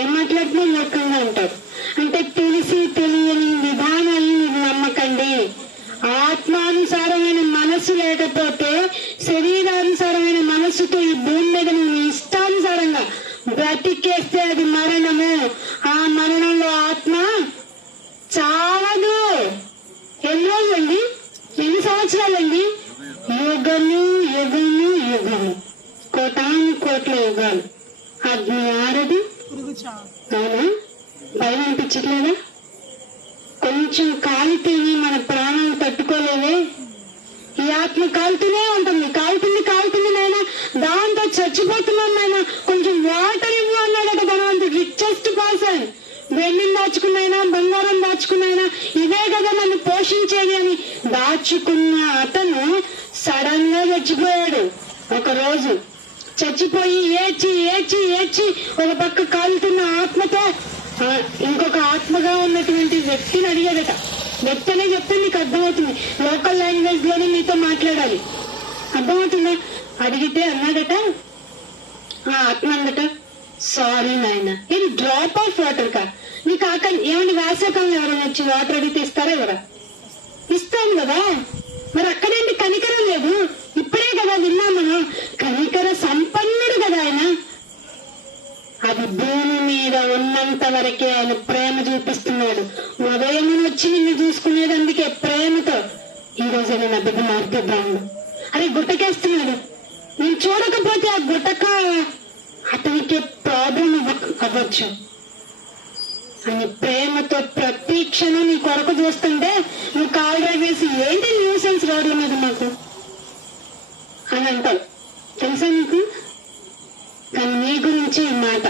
ఏం మాట్లాడుతున్నా మూర్ఖంగా అంటారు. అంటే తెలిసి తెలియని విధానాన్ని మీరు నమ్మకండి. ఆత్మానుసారమైన మనస్సు లేకపోతే శరీరానుసారమైన మనస్సుతో ఈ భూమి మీద నువ్వు ఇష్టానుసారంగా బ్రతికేస్తే అది మరణము. ఆ మరణంలో ఆత్మ చావదు. ఎన్ని రోజులండి? ఎన్ని సంవత్సరాలండి? యుగము యుగము యుగము, కోటాను కోట్ల యుగాలు. అగ్ని ఆరదు. అవునా? భయం అనిపించట్లేదా? కొంచెం కాలితేనే మన ప్రాణాలు తట్టుకోలేవే. ఈ ఆత్మ కాలుతూనే ఉంటుంది, కాలుతుంది నాయన, దాంతో చచ్చిపోతున్నాం నాయన, కొంచెం వాటర్ ఇవ్వు అన్నాడట భగవంతుడు. రిచెస్ట్ పర్సన్, వెండిని దాచుకున్నాయినా, బంగారం దాచుకున్నాయినా, ఇవే కదా నన్ను పోషించేది అని దాచుకున్న అతను సడన్ గా చచ్చిపోయాడు. ఒక రోజు చచ్చిపోయి ఏడ్చి ఏడ్చి ఏడ్చి ఒక పక్క కాలుతున్న ఆత్మతో ఇంకొక ఆత్మగా ఉన్నటువంటి వ్యక్తిని అడిగాడట. వ్యక్తి అనే చెప్తే నీకు అర్థమవుతుంది, లోకల్ లాంగ్వేజ్ లోనే మీతో మాట్లాడాలి, అర్థమవుతుందా? అడిగితే అన్నాడట, ఆ ఆత్మ అందట, సారీ నాయన, ఇది డ్రాప్ ఆఫ్ వాటర్ కా, నీకు ఆకలి ఏమంటే వేసవకాలంలో ఎవరైనా వచ్చి వాటర్ అడిగితే ఇస్తారా? ఎవరా ఇస్తాను కదా. మరి అక్కడేంటి కనికరం లేదు? ఇప్పుడే కదా విన్నాం మనం, కనికర సంపన్నుడు కదా ఆయన. అది భూమి మీద ఉన్నంత వరకే ఆయన ప్రేమ చూపిస్తున్నాడు. ఉదయం వచ్చి నిన్ను చూసుకునేది అందుకే ప్రేమతో. ఈ రోజు నేను బిడ్డ మారితే బాగుండు, అది గుట్టకేస్తున్నాడు. నేను చూడకపోతే ఆ గుట్టక అతనికి ప్రాబ్లం అవ్వచ్చు అని ప్రేమతో ప్రతి క్షణం నీ కొరకు చూస్తుంటే నువ్వు కాల్ డ్రైవ్ వేసి ఏంటి న్యూసెన్స్ రోడ్ల మీద మాకు అని అంటావు, తెలుసా నీకు? కానీ నీ గురించి ఈ మాట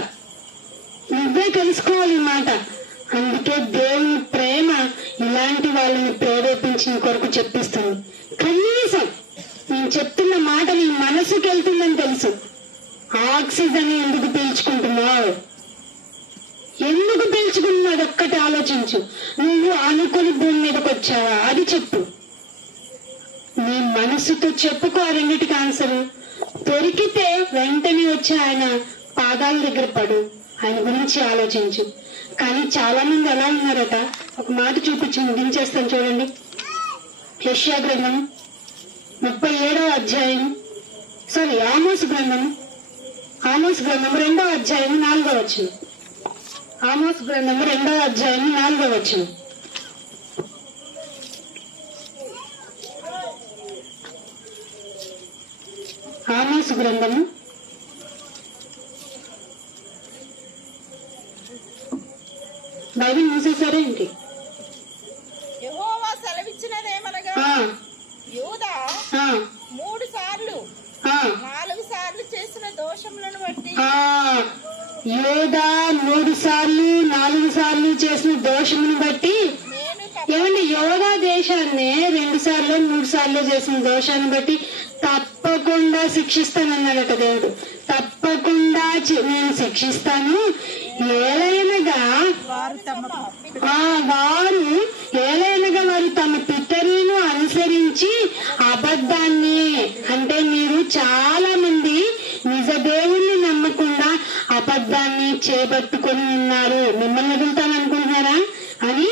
నువ్వే తెలుసుకోవాలి ఈ మాట. అందుకే దేవుని ప్రేమ ఇలాంటి వాళ్ళని ప్రేరేపించిన కొరకు చెప్పిస్తుంది. కనీసం నేను చెప్తున్న మాట నీ మనసుకి వెళ్తుందని తెలుసు. ఆక్సిజన్ ఎందుకు పీల్చుకుంటున్నావు? ఎందుకు పీల్చుకుంటున్నావు? అదొక్కటి ఆలోచించు. నువ్వు అనుకుని భూమి మీదకి వచ్చావా? అది చెప్పు. నీ మనసుతో చెప్పుకో ఆ రెండిటికి ఆన్సర్. దొరికితే వెంటనే వచ్చి ఆయన పాదాల దగ్గర పడు, ఆయన గురించి ఆలోచించు. కానీ చాలా మంది ఎలా ఉన్నారట, ఒక మాట చూపించి ముగించేస్తాను చూడండి. యెషయా గ్రంథం 37వ అధ్యాయం, ఆమోస్ గ్రంథం 2వ అధ్యాయం 4వ వచనం. ఆమోస్ గ్రంథం 2వ అధ్యాయం 4వ వచనం. ఆమోస్ గ్రంథము బైబిల్ మూసేశారే ఏంటి? యెహోవా సెలవిచ్చినదేమనగా, యూదా 3 సార్లు 4 సార్లు చేసిన దోషములను బట్టి, యూదా 3 సార్లు 4 సార్లు చేసిన దోషమును బట్టి, ఏమండి యోగా దేశాన్ని 2 సార్లు 3 సార్లు చేసిన దోషాన్ని బట్టి తప్పకుండా శిక్షిస్తానన్నాడట దేవుడు. తప్పకుండా నేను శిక్షిస్తాను. ఏలైనగా వారు తమ పితరులను అనుసరించి అబద్ధాన్ని, అంటే మీరు చాలా మంది నిజ దేవుణ్ణి నమ్మకుండా అబద్ధాన్ని చేపట్టుకొని ఉన్నారు, మిమ్మల్ని వదులుతాననుకుంటున్నారా అని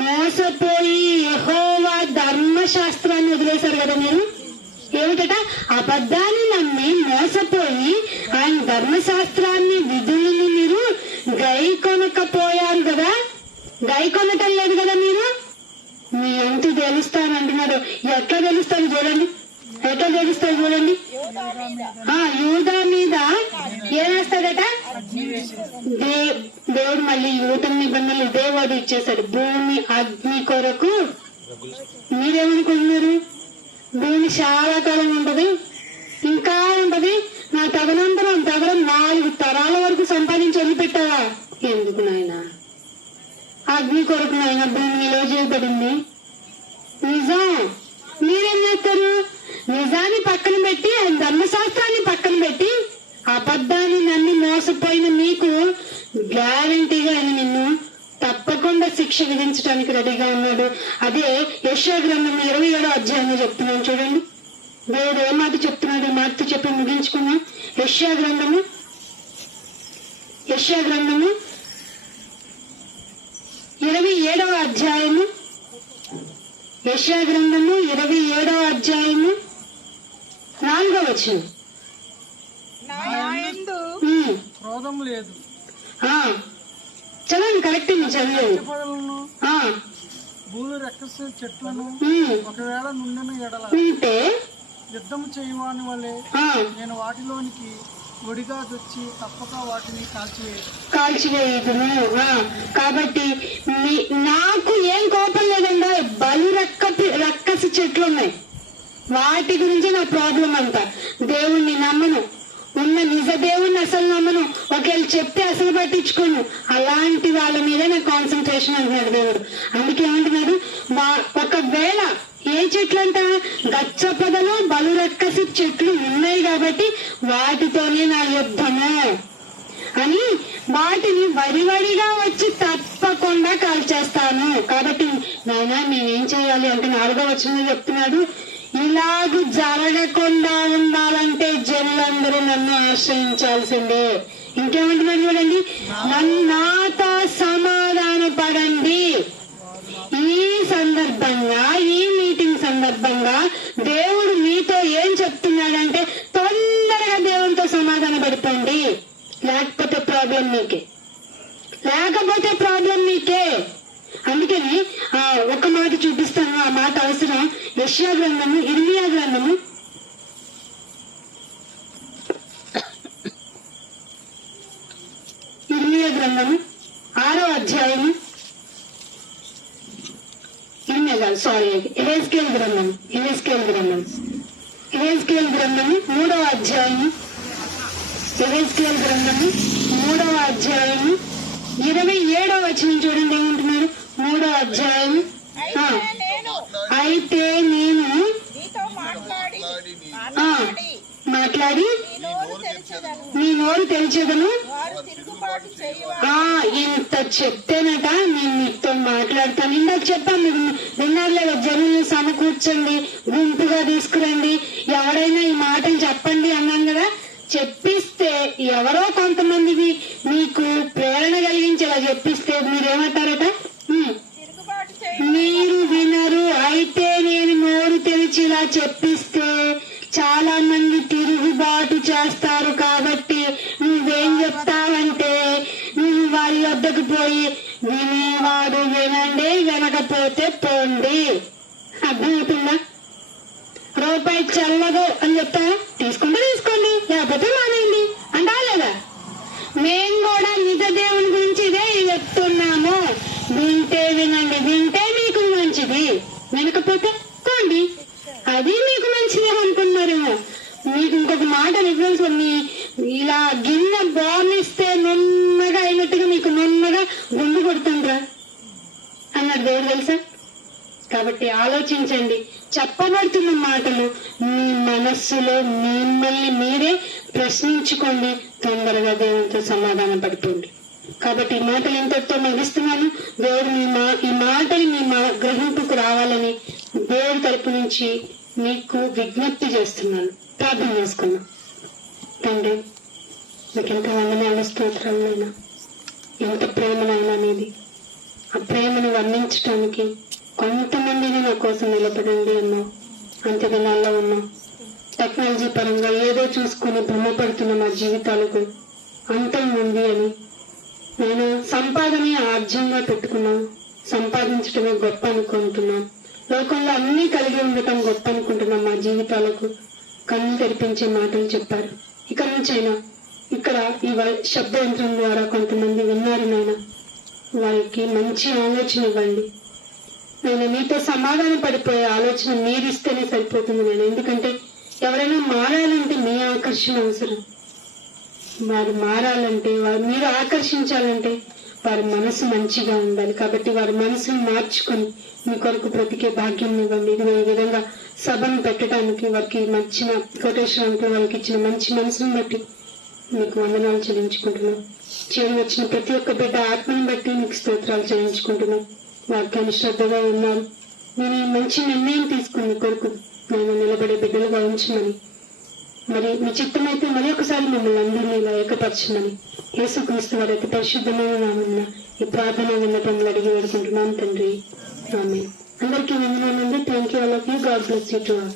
మోసపోయి యెహోవా ధర్మశాస్త్రాన్ని వదిలేశారు కదా మీరు. ఏమిటట? అబద్ధాన్ని నమ్మి మోసపోయి ఆయన ధర్మశాస్త్రాన్ని విధులను మీరు గైకొనకపోయారు కదా. గైకొనటం లేదు కదా మీరు. మీ అంతు తెలుస్తానంటున్నారు. ఎట్లా తెలుస్తాను చూడండి, ఎట్లా తెలుస్తాను చూడండి. యూదా మీద ఏమేస్తాడట? దేవుడు మళ్ళీ నూతన నిబంధనలు ఇదే వాడు ఇచ్చేశాడు. భూమి అగ్ని కొరకు మీరేమనుకుంటున్నారు? భూమి చాలా కాలం ఉంటది, ఇంకా ఉంటది, నా తదనంతరం 4 తరాల వరకు సంపాదించి వదిలిపెట్టావా? ఎందుకు నాయన? అగ్ని కొరకు నాయన భూమి నిలవ చేయబడింది. నిజం. మీరేం చేస్తారు? నిజాన్ని పక్కన పెట్టి, ధర్మశాస్త్రాన్ని పక్కన పెట్టి, అబద్ధాన్ని నమ్మి మోసపోయిన మీకు గ్యారంటీగా ఆయన నిన్ను తప్పకుండా శిక్ష విధించడానికి రెడీగా ఉన్నాడు. అదే యెషయా గ్రంథం 27వ అధ్యాయంలో చెప్తున్నాను చూడండి. దేవుడు ఏ మాట చెప్తున్నాడు? ఈ మాటతో చెప్పి ముగించుకున్నాం. యెషయా గ్రంథము 27వ అధ్యాయము, యెషయా గ్రంథము 27వ అధ్యాయము 4వ వచనం. నా యందు క్రోధం లేదు, చదవండి. కరెక్ట్ చదివేది. పదలను భూమి రెక్కస చెట్లను ఒకవేళ నుండిన ఎడల ఉంటే యుద్ధము చేయవాని వల్లే నేను వాటిలోనికి ఒడిగా తెచ్చి తప్పక వాటిని కాల్చివేయదును. కాబట్టి నాకు ఏం కోపం లేదండి. బలు రక్కసి చెట్లు ఉన్నాయి, వాటి గురించి నా ప్రాబ్లం అంతా. దేవుణ్ణి నమ్మను, ఉన్న నిజ దేవుణ్ణి అసలు నమ్మను, ఒకవేళ చెప్తే అసలు పట్టించుకోను. అలాంటి వాళ్ళ మీద నా కాన్సన్ట్రేషన్ అంటున్నాడు దేవుడు. అందుకే ఏమంటున్నాడు? ఒకవేళ ఏ చెట్లు అంట? గచ్చ పొదలు బలు రక్కసి చెట్లు ఉన్నాయి కాబట్టి వాటితోనే నా యుద్ధము అని వాటిని వడివడిగా వచ్చి తప్పకుండా కాల్చేస్తాను. కాబట్టి నాయన నేనేం చేయాలి అంటే 4వ వచనంలో చెప్తున్నాడు, ఇలాగ జరగకుండా ఉండాలంటే జనులందరూ నన్ను ఆశ్రయించాల్సిందే. ఇంకేమంటున్నాడు చూడండి, నాతో సమాధాన పడండి. ఈ సందర్భంగా, ఈ మీటింగ్ సందర్భంగా దేవుడు మీతో ఏం చెప్తున్నాడంటే తొందరగా దేవునితో సమాధాన పడిపోండి, లేకపోతే ప్రాబ్లం మీకే. అందుకని ఒక మాట చూపిస్తాను, ఆ మాట అవసరం. యెషయా గ్రంథము, ఇర్మియా గ్రంథము 6వ అధ్యాయము, యెహెజ్కేలు గ్రంథము 3వ అధ్యాయము, యెహెజ్కేలు గ్రంథము 3వ అధ్యాయము 27వ వచనం చూడండి. ఏమంటున్నారు? 3వ అధ్యాయము. అయితే నేను నీతో మాట్లాడి నీ నోరు తెరిచెదను. ఇంత చెప్తేనట నేను మీతో మాట్లాడతాను. ఇందాక చెప్పాను, మీరు విన్నారు లేదా? జనులు సమకూర్చండి, గుంపుగా తీసుకురండి, ఎవరైనా ఈ మాటలు చెప్పండి అన్నాను కదా. చెప్పిస్తే ఎవరో కొంతమందికి మీకు ప్రేరణ కలిగించేలా చెప్పిస్తే మీరేమంటారట? మీరు వినరు. అయితే నేను నోరు తెరిచి ఇలా చెప్పిస్తే చాలా మంది తిరుగుబాటు చేస్తారు. కాబట్టి నువ్వేం చెప్తావంటే, నువ్వు వారి వద్దకు పోయి వినేవాడు వినండి, వినకపోతే పోండి. అర్థమవుతుందా? రూపాయి చల్లదు అని చెప్తా, తీసుకుంటే తీసుకోండి, లేకపోతే మానేయండి అంటా లేదా? మేం కూడా నిజ దేవుని గురించి ఇదే చెప్తున్నాము. వింటే వినండి, వింటే మీకు మంచిది, వినకపోతే కోండి, అది మీకు మంచిది అనుకున్నారేమో. మీకు ఇంకొక మాట రిఫరెన్స్, ఇలా గిన్నె బోర్నిస్తే నున్నగా అయినట్టుగా మీకు నున్నగా గుండు కొడుతుండ్రా అన్నాడు దేవుడు, తెలుసా? కాబట్టి ఆలోచించండి. చెప్పబడుతున్న మాటలు మీ మనస్సులో మిమ్మల్ని మీరే ప్రశ్నించుకోండి, తొందరగా దేవునితో సమాధాన పడిపోండి. కాబట్టి ఈ మాటలు ఇంతటితో ముగిస్తున్నాను. దేవుడు ఈ మాటలు మీ గ్రహింపుకు రావాలని దేవుడి తరపు నుంచి మీకు విజ్ఞప్తి చేస్తున్నాను. ప్రార్థన చేసుకున్నాం. తండ్రి, మీకు ఎంత వందనాలు, స్తోత్రాలైనా, ఎంత ప్రేమనైనా అనేది. ఆ ప్రేమను వర్ణించడానికి కొంతమందిని నా కోసం నిలబడండి అన్నావు. అంత్య దినాల్లో ఉన్నాం. టెక్నాలజీ పరంగా ఏదో చూసుకుని భ్రమపడుతున్న మా జీవితాలకు అంతం ఉంది అని నేను సంపాదనే ఆర్జంగా పెట్టుకున్నాను. సంపాదించడమే గొప్ప అనుకుంటున్నాం. లోకంలో అన్ని కలిగి ఉండటం గొప్ప అనుకుంటున్నాం. మా జీవితాలకు కన్ను తెరిపించే మాటలు చెప్పారు. ఇక నుంచైనా ఇక్కడ ఈ శబ్ద యంత్రం ద్వారా కొంతమంది విన్నారు నాయన, వారికి మంచి ఆలోచన ఇవ్వండి. నేను మీతో సమాధాన పడిపోయే ఆలోచన మీరు ఇస్తేనే సరిపోతుంది నేను. ఎందుకంటే ఎవరైనా మారాలంటే మీ ఆకర్షణ అవసరం. వారు మారాలంటే, వారు మీరు ఆకర్షించాలంటే వారి మనసు మంచిగా ఉండాలి. కాబట్టి వారి మనసును మార్చుకొని మీ కొరకు బ్రతికే భాగ్యం ఇవ్వండి. ఇదిగో ఈ విధంగా సభను పెట్టడానికి వారికి నచ్చిన కొటేషన్ వాళ్ళకి ఇచ్చిన మంచి మనసును బట్టి మీకు వందనాలు చెల్లించుకుంటున్నాం. చేరి వచ్చిన ప్రతి ఒక్క బిడ్డ ఆత్మను బట్టి మీకు స్తోత్రాలు చెల్లించుకుంటున్నాం. వాక్యాన్ని శ్రద్ధగా ఉన్నారు. నేను ఈ మంచి నిర్ణయం తీసుకుని కొరకు నేను నిలబడే బిడ్డలుగా ఉంచమని, మరి మీ చిత్తమైతే మరి ఒకసారి మిమ్మల్ని అందరినీ ఇలా ఏకపరచమని యేసుక్రీస్తు వారి అతి పరిశుద్ధమైన నామమున ఈ ప్రార్థన విన్నపంలో అడిగి వేడుకుంటున్నాను తండ్రి. ఆమేన్. అందరికీ వందనాలండి. Thank you all of you. God bless you to all.